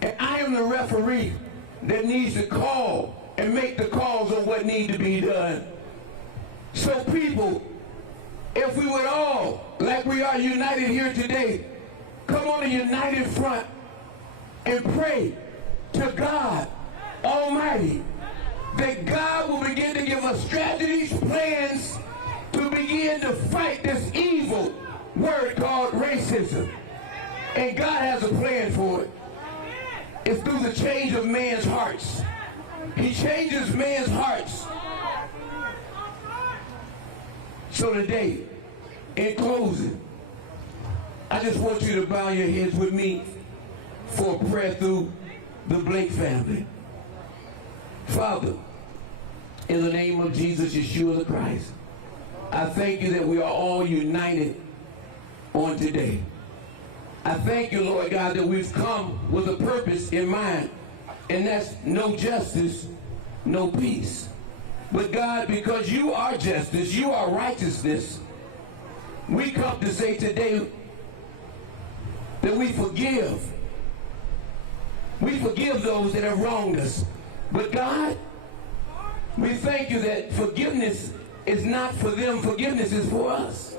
and I am the referee that needs to call and make the calls on what needs to be done. So people, if we would all, like we are united here today, come on a united front and pray to God Almighty that God will begin to give us strategies, plans to begin to fight this evil word called racism. And God has a plan for it. It's through the change of man's hearts. He changes man's hearts. So today, in closing, I just want you to bow your heads with me for a prayer through the Blake family. Father, in the name of Jesus, Yeshua the Christ, I thank you that we are all united on today. I thank you, Lord God, that we've come with a purpose in mind And that's no justice, no peace. But God, because you are justice, you are righteousness, we come to say today that we forgive. We forgive those that have wronged us. But God, we thank you that forgiveness is not for them, forgiveness is for us.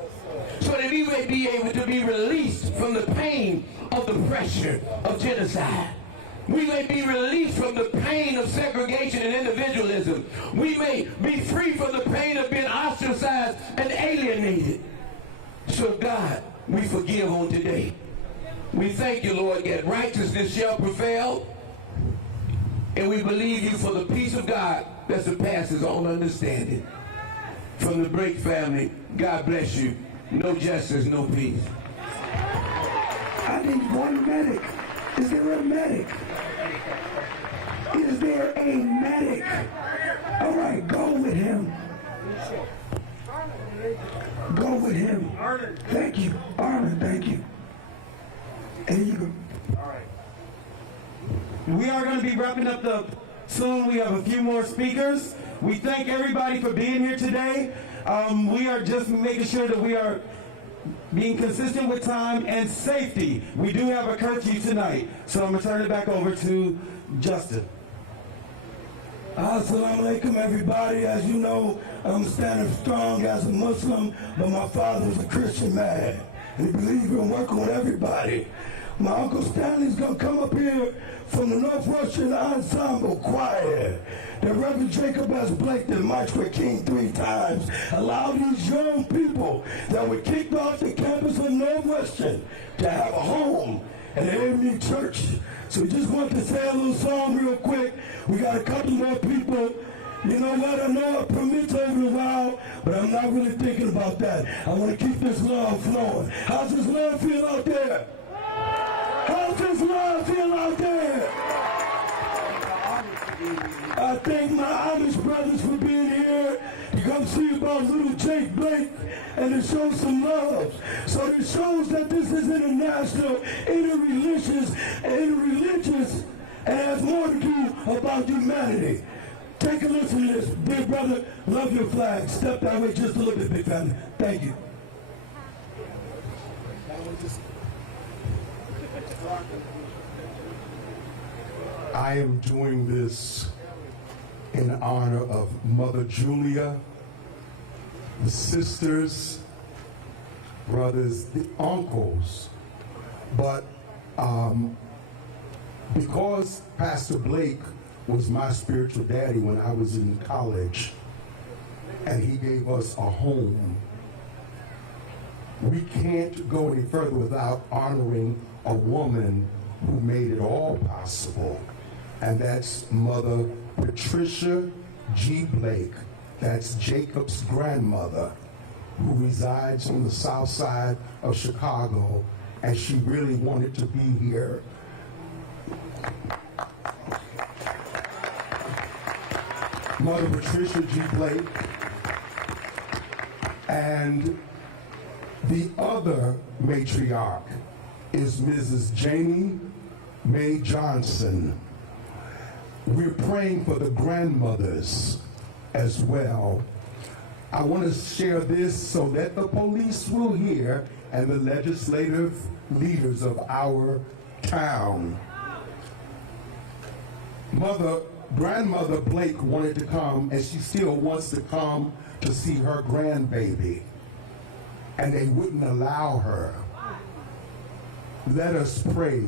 So that we may be able to be released from the pain of the pressure of genocide. We may be released from the pain of segregation and individualism. We may be free from the pain of being ostracized and alienated. So God, we forgive on today. We thank you, Lord, that righteousness shall prevail. And we believe you for the peace of God that surpasses all understanding. From the Blake family, God bless you. No justice, no peace. I need one medic. Is there a medic? Is there a medic? All right, go with him. Go with him. Thank you. Arlen, thank you. And here you go. We are going to be wrapping up soon. We have a few more speakers. We thank everybody for being here today. We are just making sure that we are being consistent with time and safety. We do have a curfew tonight, so I'm going to turn it back over to Justin. Assalamu alaikum, everybody. As you know, I'm standing strong as a Muslim, but my father was a Christian man, and he believed in working with everybody. My Uncle Stanley's going to come up here from the North Russian Ensemble Choir. The Reverend Jacob S. Blake that marched with King 3 times allowed these young people that were kicked off the campus of Northwestern to have a home at the AME Church. So we just want to say a little song real quick. We got a couple more people. You know what? I know it permits over a while, but I'm not really thinking about that. I want to keep this love flowing. How's this love feel out there? How's this love feel out there? I thank my Amish brothers for being here to come see about little Jake Blake and to show some love. So it shows that this is international, interreligious, and has more to do about humanity. Take a listen to this. Big brother, love your flag. Step that way just a little bit, big family. Thank you. I am doing this in honor of Mother Julia, the sisters, brothers, the uncles. But because Pastor Blake was my spiritual daddy when I was in college, and he gave us a home, we can't go any further without honoring a woman who made it all possible. And that's Mother Patricia G. Blake. That's Jacob's grandmother, who resides on the south side of Chicago, and she really wanted to be here. Mother Patricia G. Blake. And the other matriarch is Mrs. Janie Mae Johnson. We're praying for the grandmothers as well. I want to share this so that the police will hear and the legislative leaders of our town. Grandmother Blake wanted to come, and she still wants to come to see her grandbaby, and they wouldn't allow her. Let us pray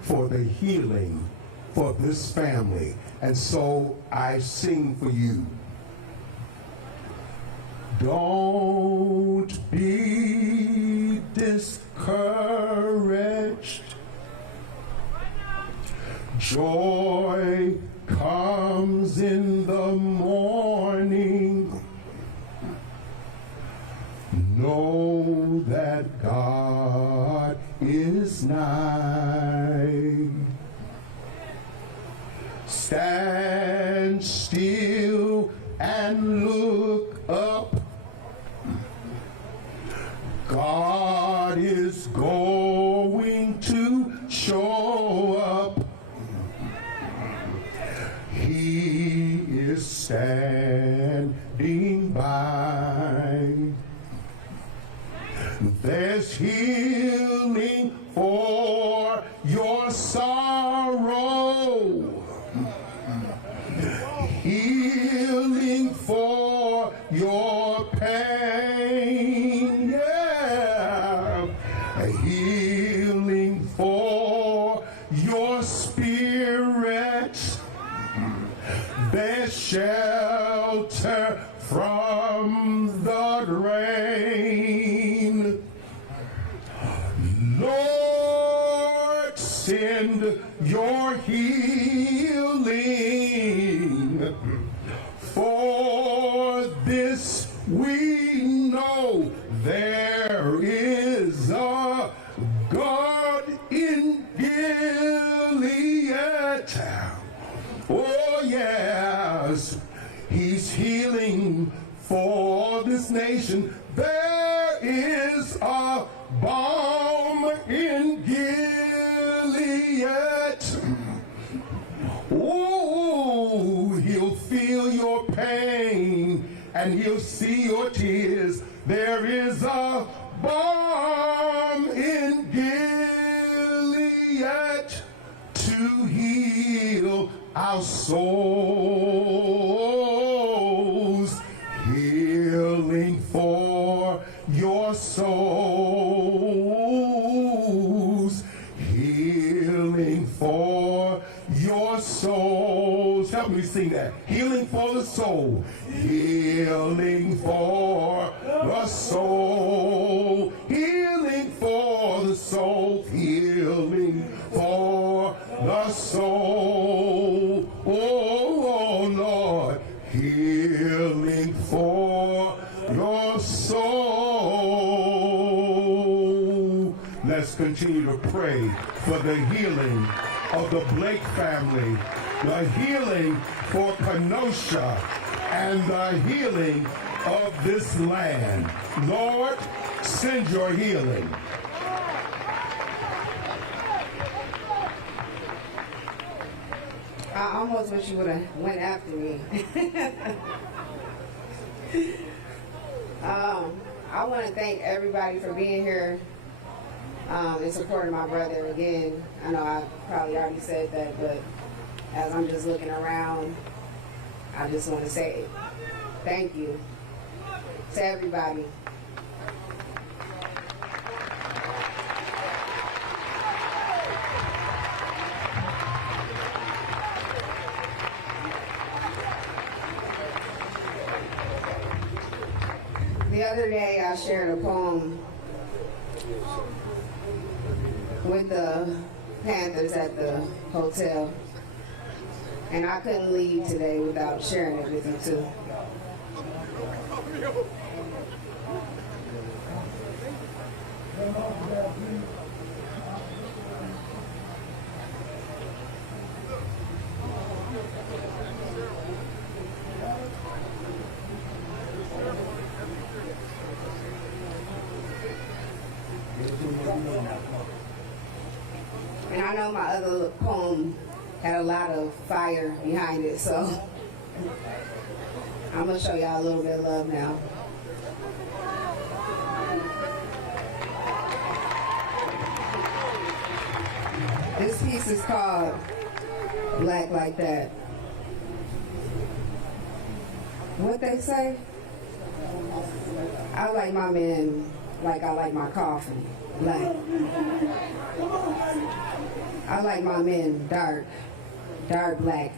for the healing for this family. And so I sing for you. Don't be discouraged. Joy comes in the morning. Know that God is nigh. Stand still and look up. God is going to show up. standing by. There's healing for your sorrow, healing for your pain, yeah, healing for your spirit. There's shelter from the rain. Lord, send your healing. For this we know there is a God in Gilead. Oh yes, he's healing for this nation. There is a balm in Gilead. Oh, he'll feel your pain and he'll see your tears. There is a balm in Gilead to heal our souls, healing for your souls, healing for your souls. Help me sing that. Healing for the soul, healing for the soul, healing for the soul, healing for the soul. Oh Lord, healing for your soul. Let's continue to pray for the healing of the Blake family, the healing for Kenosha, and the healing of this land. Lord, send your healing. I almost wish you would have went after me. I want to thank everybody for being here and supporting my brother again. I know I probably already said that, but as I'm just looking around, I just want to say thank you to everybody. The other day I shared a poem with the Panthers at the hotel, and I couldn't leave today without sharing it with you too. And I know my other poem had a lot of fire behind it, so I'm gonna show y'all a little bit of love now. This piece is called Black Like That. What they say? I like my men like I like my coffee, black. I like my men dark, dark black.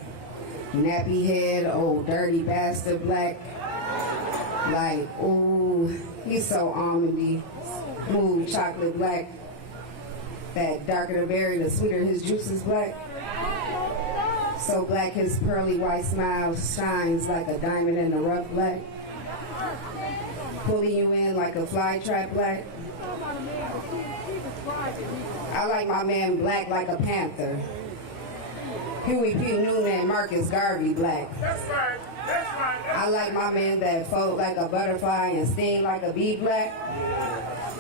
Nappy head, old dirty bastard black. Like, ooh, he's so almondy, smooth chocolate black. That darker the berry, the sweeter his juice is black. So black his pearly white smile shines like a diamond in the rough black. Pulling you in like a fly trap black. I like my man black like a panther. Huey P. Newman, Marcus Garvey black. That's right. That's right. I like my man that float like a butterfly and sting like a bee black.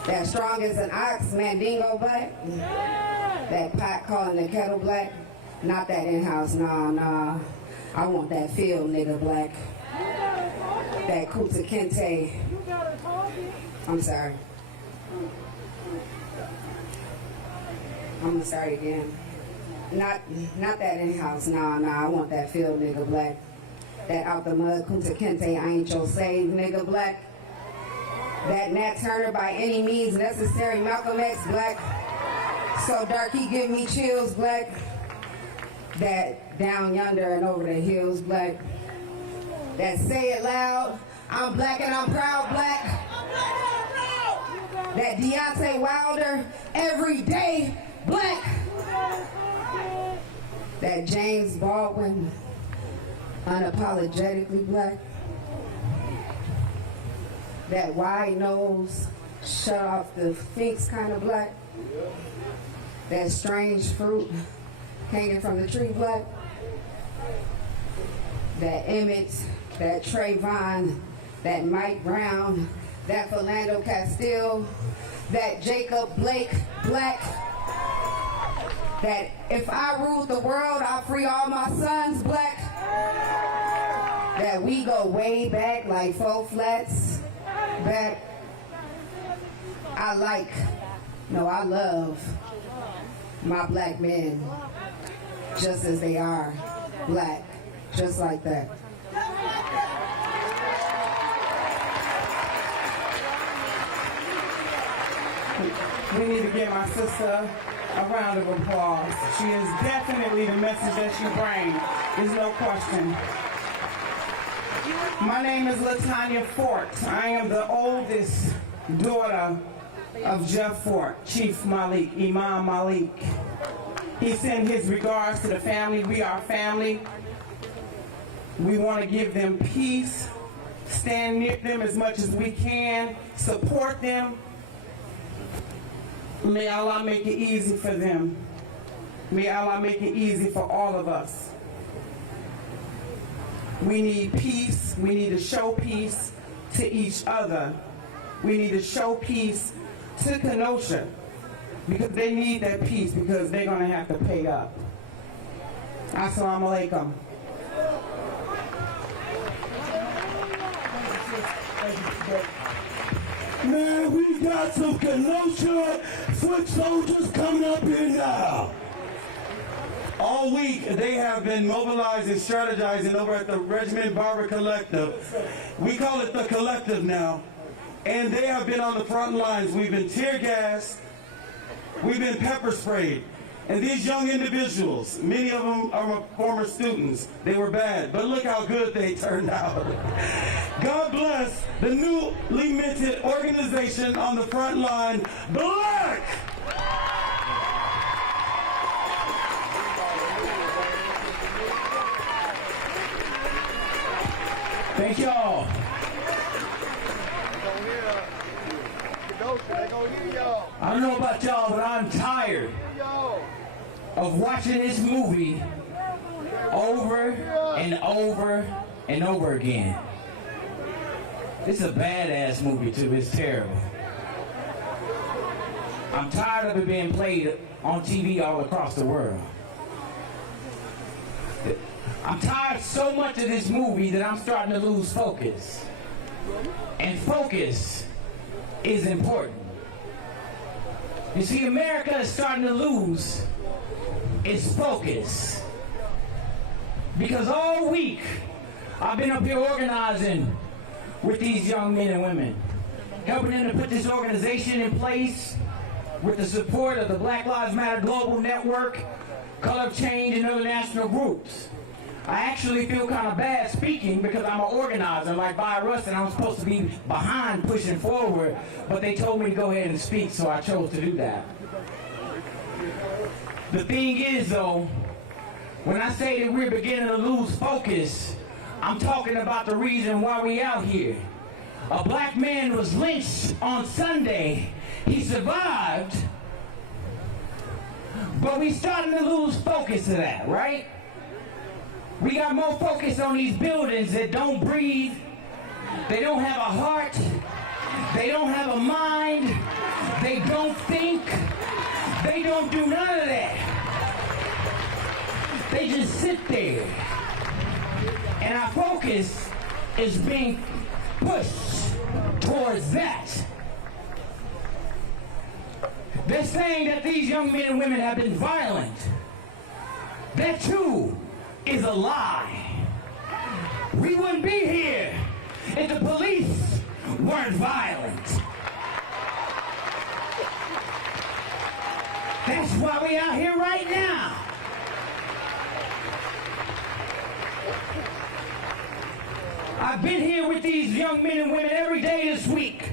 That strong as an ox, Mandingo black. That pot calling the kettle black. Not that in-house, nah. I want that field, nigga black. That Kunta Kinte. I'm sorry. I'm gonna start again. Not that in-house, nah, I want that field, nigga black. That out the mud, Kunta Kinte, I ain't your slave, nigga black. That Nat Turner, by any means necessary, Malcolm X black. So dark he give me chills black. That down yonder and over the hills black. That say it loud, I'm black and I'm proud black. That Deontay Wilder, every day black. That James Baldwin, unapologetically black. That wide nose, shut off the Sphinx kind of black. That strange fruit hanging from the tree black. That Emmett, that Trayvon, that Mike Brown, that Philando Castile, that Jacob Blake black. That if I ruled the world, I'll free all my sons black. That we go way back like 4 flats back. I love my black men just as they are black, just like that. We need to give my sister a round of applause. She is definitely the message that she brings. There's no question. My name is LaTanya Fort. I am the oldest daughter of Jeff Fort, Chief Malik, Imam Malik. He sent his regards to the family. We are family. We want to give them peace, stand near them as much as we can, support them. May Allah make it easy for them. May Allah make it easy for all of us. We need peace. We need to show peace to each other. We need to show peace to Kenosha because they need that peace because they're going to have to pay up. Assalamu alaikum. Man, we got some Kenosha foot soldiers coming up here now. All week, they have been mobilizing, strategizing over at the Regiment Barber Collective. We call it the Collective now. And they have been on the front lines. We've been tear gassed. We've been pepper sprayed. And these young individuals, many of them are former students. They were bad, but look how good they turned out. God bless the newly minted organization on the front line, Black. Thank y'all. I don't know about y'all, but I'm tired of watching this movie over and over and over again. It's a badass movie too, it's terrible. I'm tired of it being played on TV all across the world. I'm tired so much of this movie that I'm starting to lose focus. And focus is important. You see, America is starting to lose its focus. Because all week, I've been up here organizing with these young men and women, helping them to put this organization in place with the support of the Black Lives Matter Global Network, Color of Change, and other national groups. I actually feel kind of bad speaking because I'm an organizer like Virus and I'm supposed to be behind pushing forward, but they told me to go ahead and speak, so I chose to do that. The thing is though, when I say that we're beginning to lose focus, I'm talking about the reason why we out here. A black man was lynched on Sunday. He survived, but we starting to lose focus of that, right? We got more focus on these buildings that don't breathe, they don't have a heart, they don't have a mind, they don't think, they don't do none of that. They just sit there. And our focus is being pushed towards that. They're saying that these young men and women have been violent. That too is a lie. We wouldn't be here if the police weren't violent. That's why we out here right now. I've been here with these young men and women every day this week.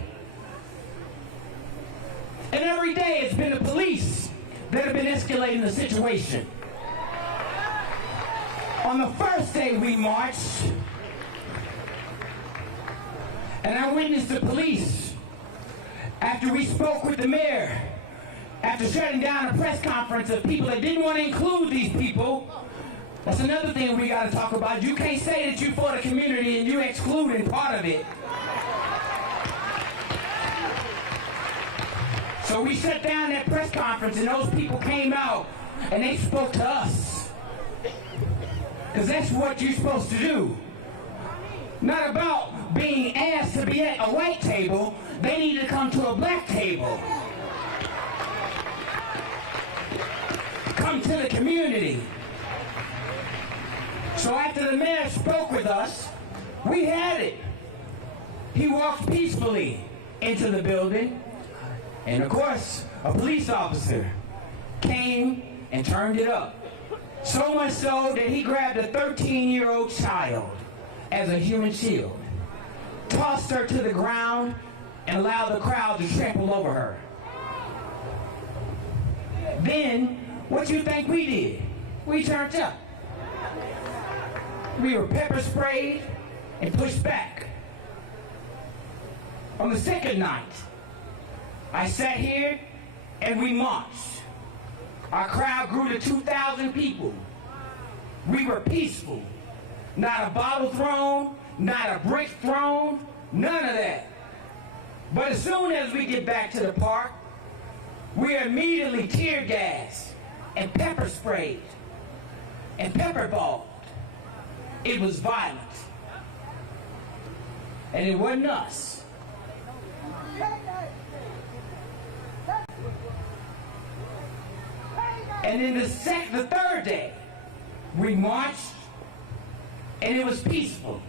And every day it's been the police that have been escalating the situation. On the first day we marched, and I witnessed the police, after we spoke with the mayor, after shutting down a press conference of people that didn't want to include these people. That's another thing we got to talk about. You can't say that you're for the community and you excluding part of it. So we shut down that press conference and those people came out and they spoke to us. Because that's what you're supposed to do. Not about being asked to be at a white table. They need to come to a black table. Come to the community. So after the mayor spoke with us, we had it. He walked peacefully into the building, and of course, a police officer came and turned it up. So much so that he grabbed a 13-year-old child as a human shield, tossed her to the ground, and allowed the crowd to trample over her. Then, what you think we did? We turned up. We were pepper sprayed and pushed back. On the second night, I sat here and we marched. Our crowd grew to 2,000 people. We were peaceful. Not a bottle thrown, not a brick thrown, none of that. But as soon as we get back to the park, we are immediately tear gassed and pepper sprayed and pepper balled. It was violent. And it wasn't us. And then the third day, we marched, and it was peaceful.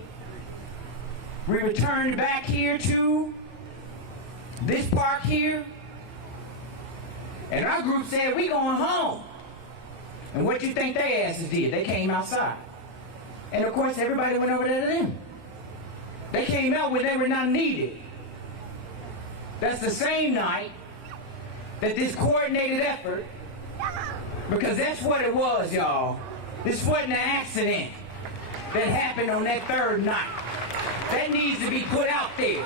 We returned back here to this park here, and our group said, we going home. And what do you think they asses did? They came outside. And of course, everybody went over there to them. They came out when they were not needed. That's the same night that this coordinated effort, because that's what it was, y'all. This wasn't an accident that happened on that third night. That needs to be put out there.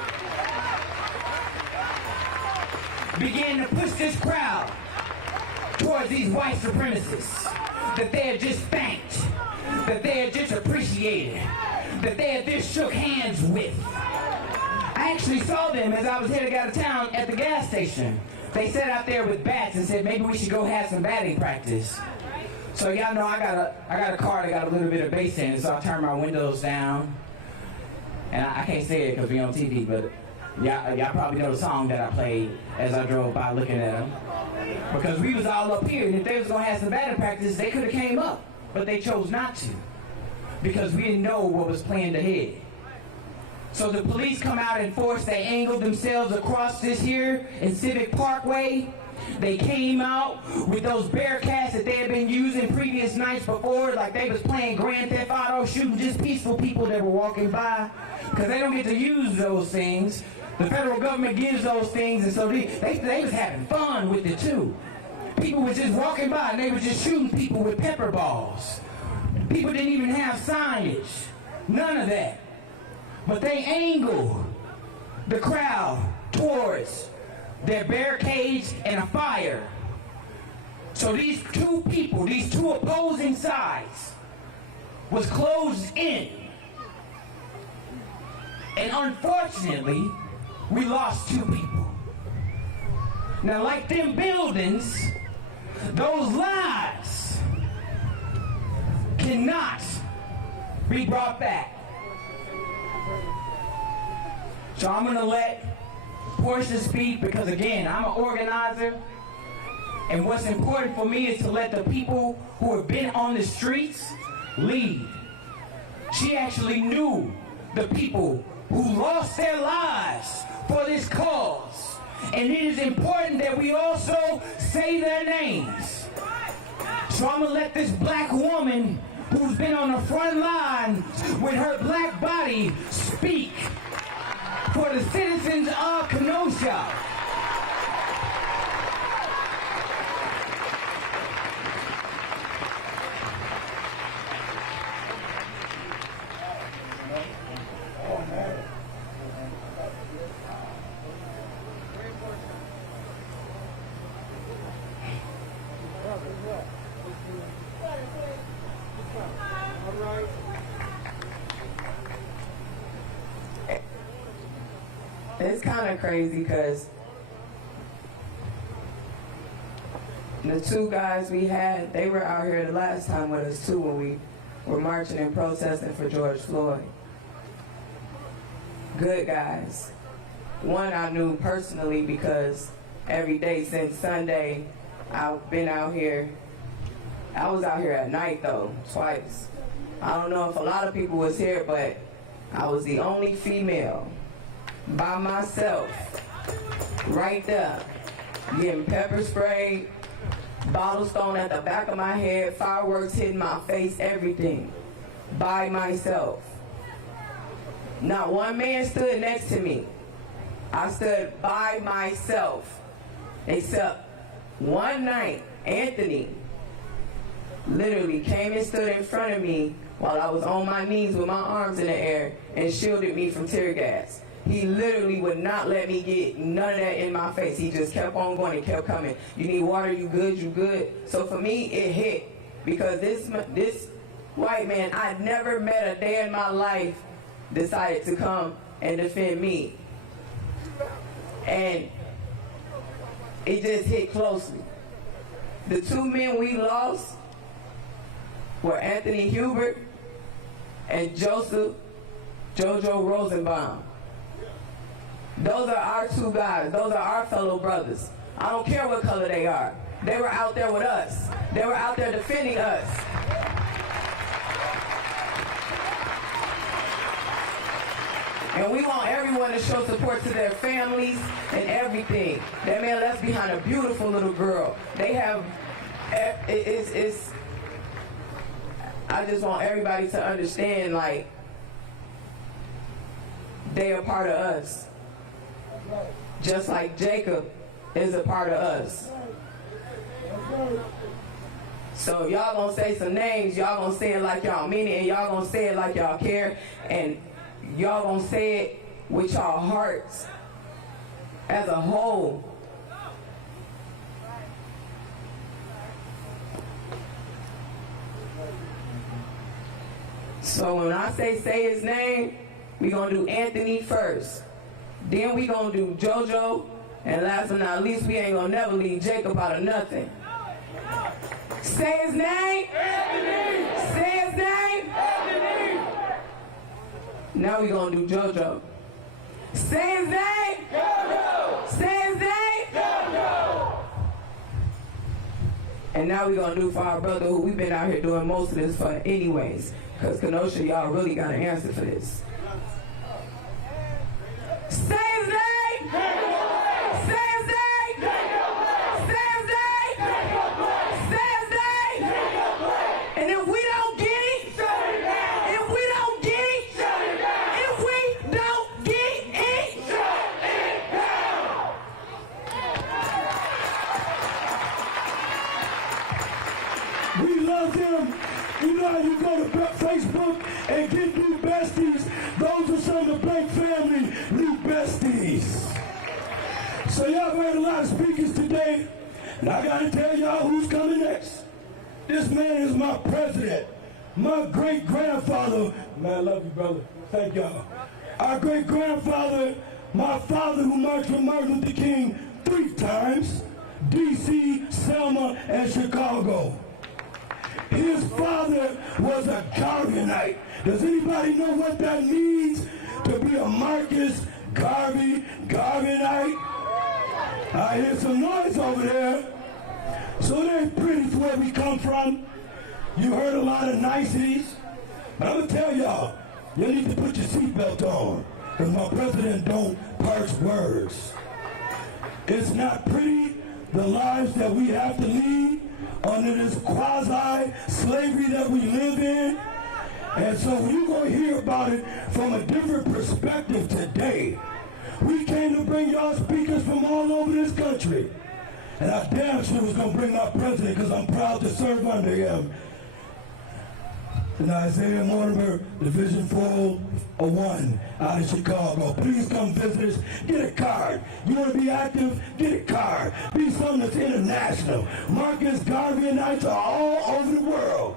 Began to push this crowd towards these white supremacists that they had just thanked, that they had just appreciated, that they had just shook hands with. I actually saw them as I was heading out of town at the gas station. They sat out there with bats and said, maybe we should go have some batting practice. So y'all know I got a car that got a little bit of bass in it, so I turned my windows down. And I can't say it because we're on TV, but y'all probably know the song that I played as I drove by looking at them. Because we was all up here, and if they was going to have some batting practice, they could have came up. But they chose not to. Because we didn't know what was planned ahead. So the police come out in force, they angled themselves across this here in Civic Parkway. They came out with those Bearcats that they had been using previous nights before, like they was playing Grand Theft Auto, shooting just peaceful people that were walking by, because they don't get to use those things. The federal government gives those things, and so they was having fun with it too. People were just walking by, and they were just shooting people with pepper balls. People didn't even have signage, none of that. But they angled the crowd towards their barricades and a fire. So these two people, these two opposing sides, was closed in. And unfortunately, we lost 2 people. Now, like them buildings, those lives cannot be brought back. So I'm gonna let Portia speak because again, I'm an organizer, and what's important for me is to let the people who have been on the streets lead. She actually knew the people who lost their lives for this cause, and it is important that we also say their names. So I'm gonna let this black woman who's been on the front line with her black body speak for the citizens of Kenosha. It's kind of crazy because the two guys we had, they were out here the last time with us too when we were marching and protesting for George Floyd. Good guys. One I knew personally because every day since Sunday I've been out here. I was out here at night though, twice. I don't know if a lot of people was here, but I was the only female by myself, right there, getting pepper sprayed, bottles thrown at the back of my head, fireworks hitting my face, everything, by myself. Not one man stood next to me. I stood by myself, except one night, Anthony literally came and stood in front of me while I was on my knees with my arms in the air and shielded me from tear gas. He literally would not let me get none of that in my face. He just kept on going and kept coming. You need water, you good, you good. So for me, it hit because this white man I'd never met a day in my life decided to come and defend me. And it just hit closely. The two men we lost were Anthony Hubert and Joseph Jojo Rosenbaum. Those are our two guys. Those are our fellow brothers. I don't care what color they are. They were out there with us. They were out there defending us. And we want everyone to show support to their families and everything. That man left behind a beautiful little girl. They have, I just want everybody to understand, like, they are part of us. Just like Jacob is a part of us. So y'all gonna say some names, y'all gonna say it like y'all mean it, and y'all gonna say it like y'all care, and y'all gonna say it with y'all hearts as a whole. So when I say his name, we gonna do Anthony first. Then we gonna do JoJo, and last but not least, we ain't gonna never leave Jacob out of nothing. Say his name. Anthony. Say his name. Anthony. Now we gonna do JoJo. Say his name. JoJo. Say his name. JoJo. And now we gonna do for our brother who we've been out here doing most of this for anyways. Because Kenosha, y'all really got an answer for this. Say his name! Say his name! Say his name! Say his name! And if we don't get it, if we don't get it, if we don't get it, shut it down! We love them. You know how you go to Facebook and get new besties? Those are some of the Blake family new besties. So y'all heard a lot of speakers today, and I gotta tell y'all who's coming next. This man is my president, my great-grandfather. Man, I love you, brother. Thank y'all. Our great-grandfather, my father who marched with Martin Luther King 3 times, D.C., Selma, and Chicago. His father was a Garveyite. Does anybody know what that means to be a Marcus Garvey Garveyite? I hear some noise over there. So it ain't pretty to where we come from. You heard a lot of niceties. But I'm going to tell y'all, you need to put your seatbelt on, because my president don't parse words. It's not pretty, the lives that we have to lead under this quasi-slavery that we live in. And so you're going to hear about it from a different perspective today. We came to bring y'all speakers from all over this country. And I damn sure was going to bring my president, because I'm proud to serve under him. And Isaiah Mortimer, Division 401 out of Chicago. Please come visit us. Get a card. You want to be active? Get a card. Be something that's international. Marcus Garveyites are all over the world.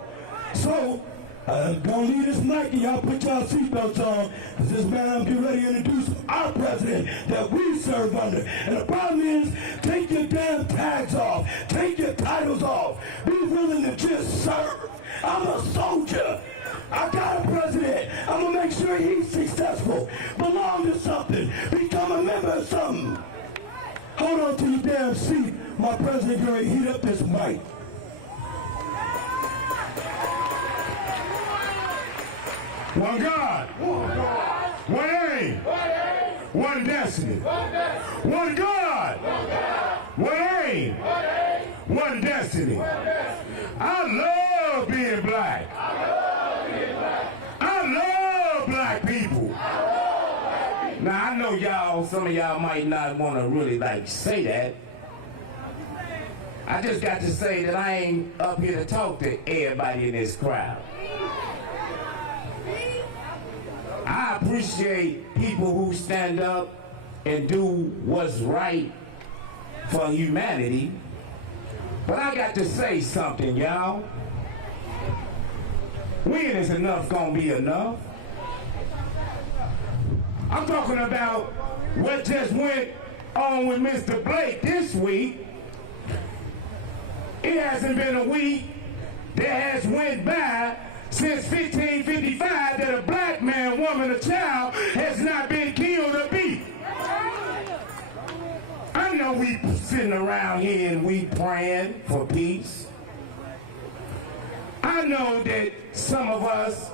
So, I'm going to leave this mic and y'all put y'all seatbelts on, because this man I'm getting ready to introduce our president that we serve under. And the problem is, take your damn tags off. Take your titles off. Be willing to just serve. I'm a soldier. I got a president. I'm going to make sure he's successful. Belong to something. Become a member of something. Hold on to your damn seat. My president going to heat up this mic. One God. One aim. One destiny. One God. One aim. One destiny. I love being black. I love black people. Now I know y'all, some of y'all might not want to really say that. I just got to say that I ain't up here to talk to everybody in this crowd. I appreciate people who stand up and do what's right for humanity. But I got to say something, y'all. When is enough gonna be enough? I'm talking about what just went on with Mr. Blake this week. It hasn't been a week that has went by since 1555 that a black man, woman, or child has not been killed or beat. I know we sitting around here and we praying for peace. I know that some of us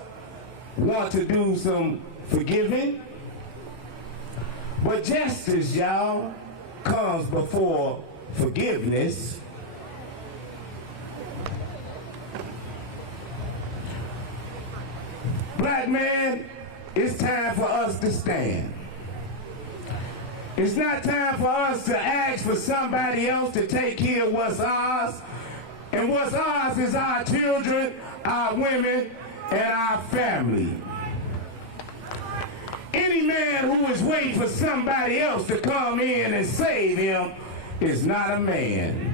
want to do some forgiving. But justice, y'all, comes before forgiveness. Black man, it's time for us to stand. It's not time for us to ask for somebody else to take care of what's ours. And what's ours is our children, our women, and our family. Any man who is waiting for somebody else to come in and save him is not a man.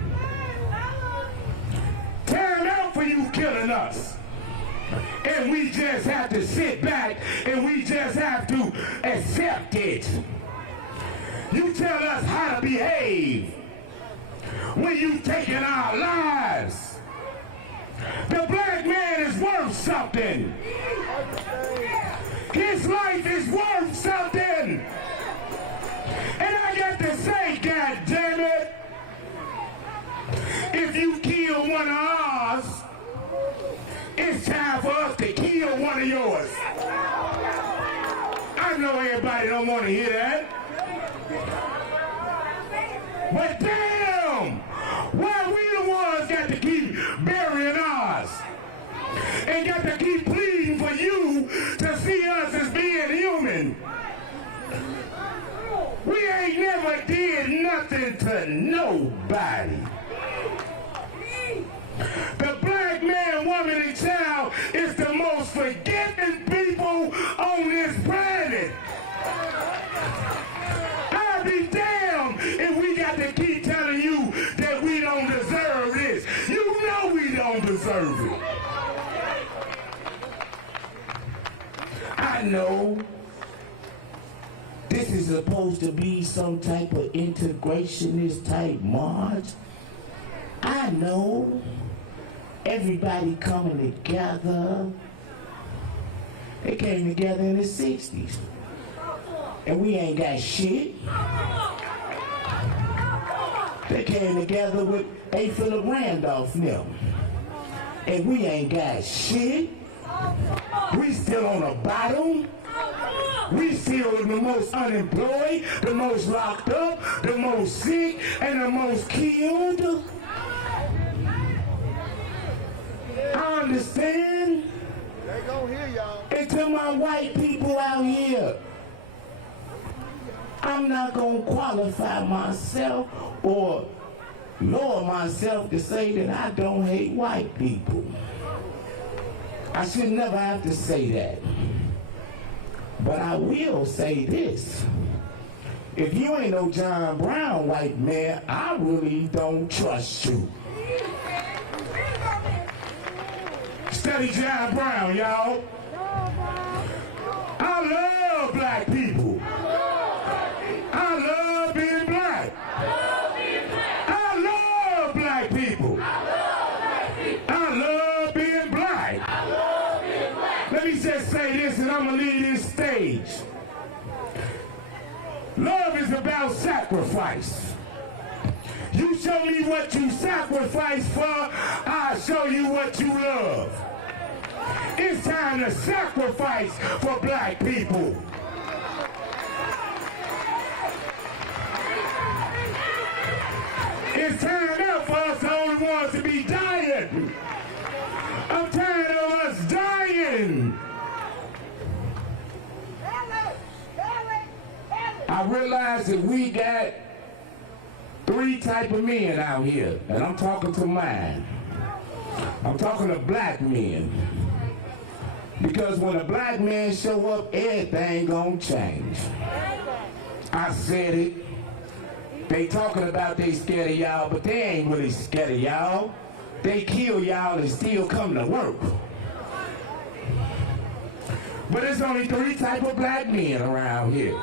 Time out for you killing us. And we just have to sit back and we just have to accept it. You tell us how to behave when you taking our lives. The black man is worth something. His life is worth something. And I got to say, God damn it, if you kill one of ours, it's time for us to kill one of yours. I know everybody don't want to hear that. But damn, why we the ones got to keep burying ours? And got to keep pleading for you to see us as being human. We ain't never did nothing to nobody. The black man, woman, and child is the most forgiving people on this planet. I'll be damned if we got to keep telling you that we don't deserve this. You know we don't deserve it. I know this is supposed to be some type of integrationist type march. I know. everybody coming together. They came together in the 60s. And we ain't got shit. They came together with A. Philip Randolph now. And we ain't got shit. We still on the bottom. We still the most unemployed, the most locked up, the most sick, and the most killed. I understand. They gonna hear y'all. And to my white people out here, I'm not gonna qualify myself or lower myself to say that I don't hate white people. I should never have to say that. But I will say this. If you ain't no John Brown white man, I really don't trust you. Study John Brown, y'all. I love black people. I love being black. I love black people. I love being black. Let me just say this and I'm going to leave this stage. Love is about sacrifice. You show me what you sacrifice for, I'll show you what you love. It's time to sacrifice for black people. It's time out for us the only ones to be dying. I'm tired of us dying. I realize that we got 3 type of men out here, and I'm talking to mine. I'm talking to black men. Because when a black man show up, everything gonna change. I said it. They talking about they scared of y'all, but they ain't really scared of y'all. They kill y'all and still come to work. But there's only 3 type of black men around here.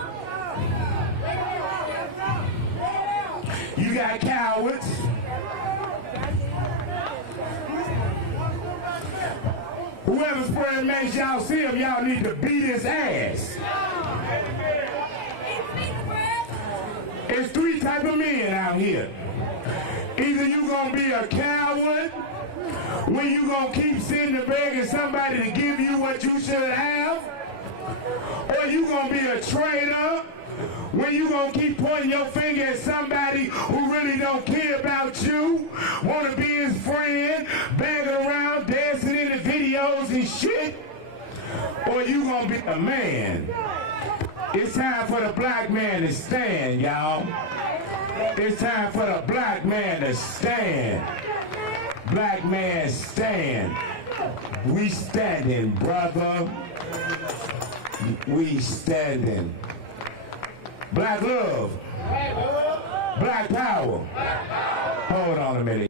You got cowards. Whoever's praying makes y'all see him, y'all need to beat his ass. It's 3 type of men out here. Either you gonna be a coward, when you gonna keep sitting and begging somebody to give you what you should have, or you gonna be a traitor, when you gonna keep pointing your finger at somebody who really don't care about you, wanna be his friend, begging around, dancing in the videos and shit, or you gonna be a man. It's time for the black man to stand, y'all. It's time for the black man to stand. Black man stand. We standing, brother. We standing. Black love. Black power. Hold on a minute.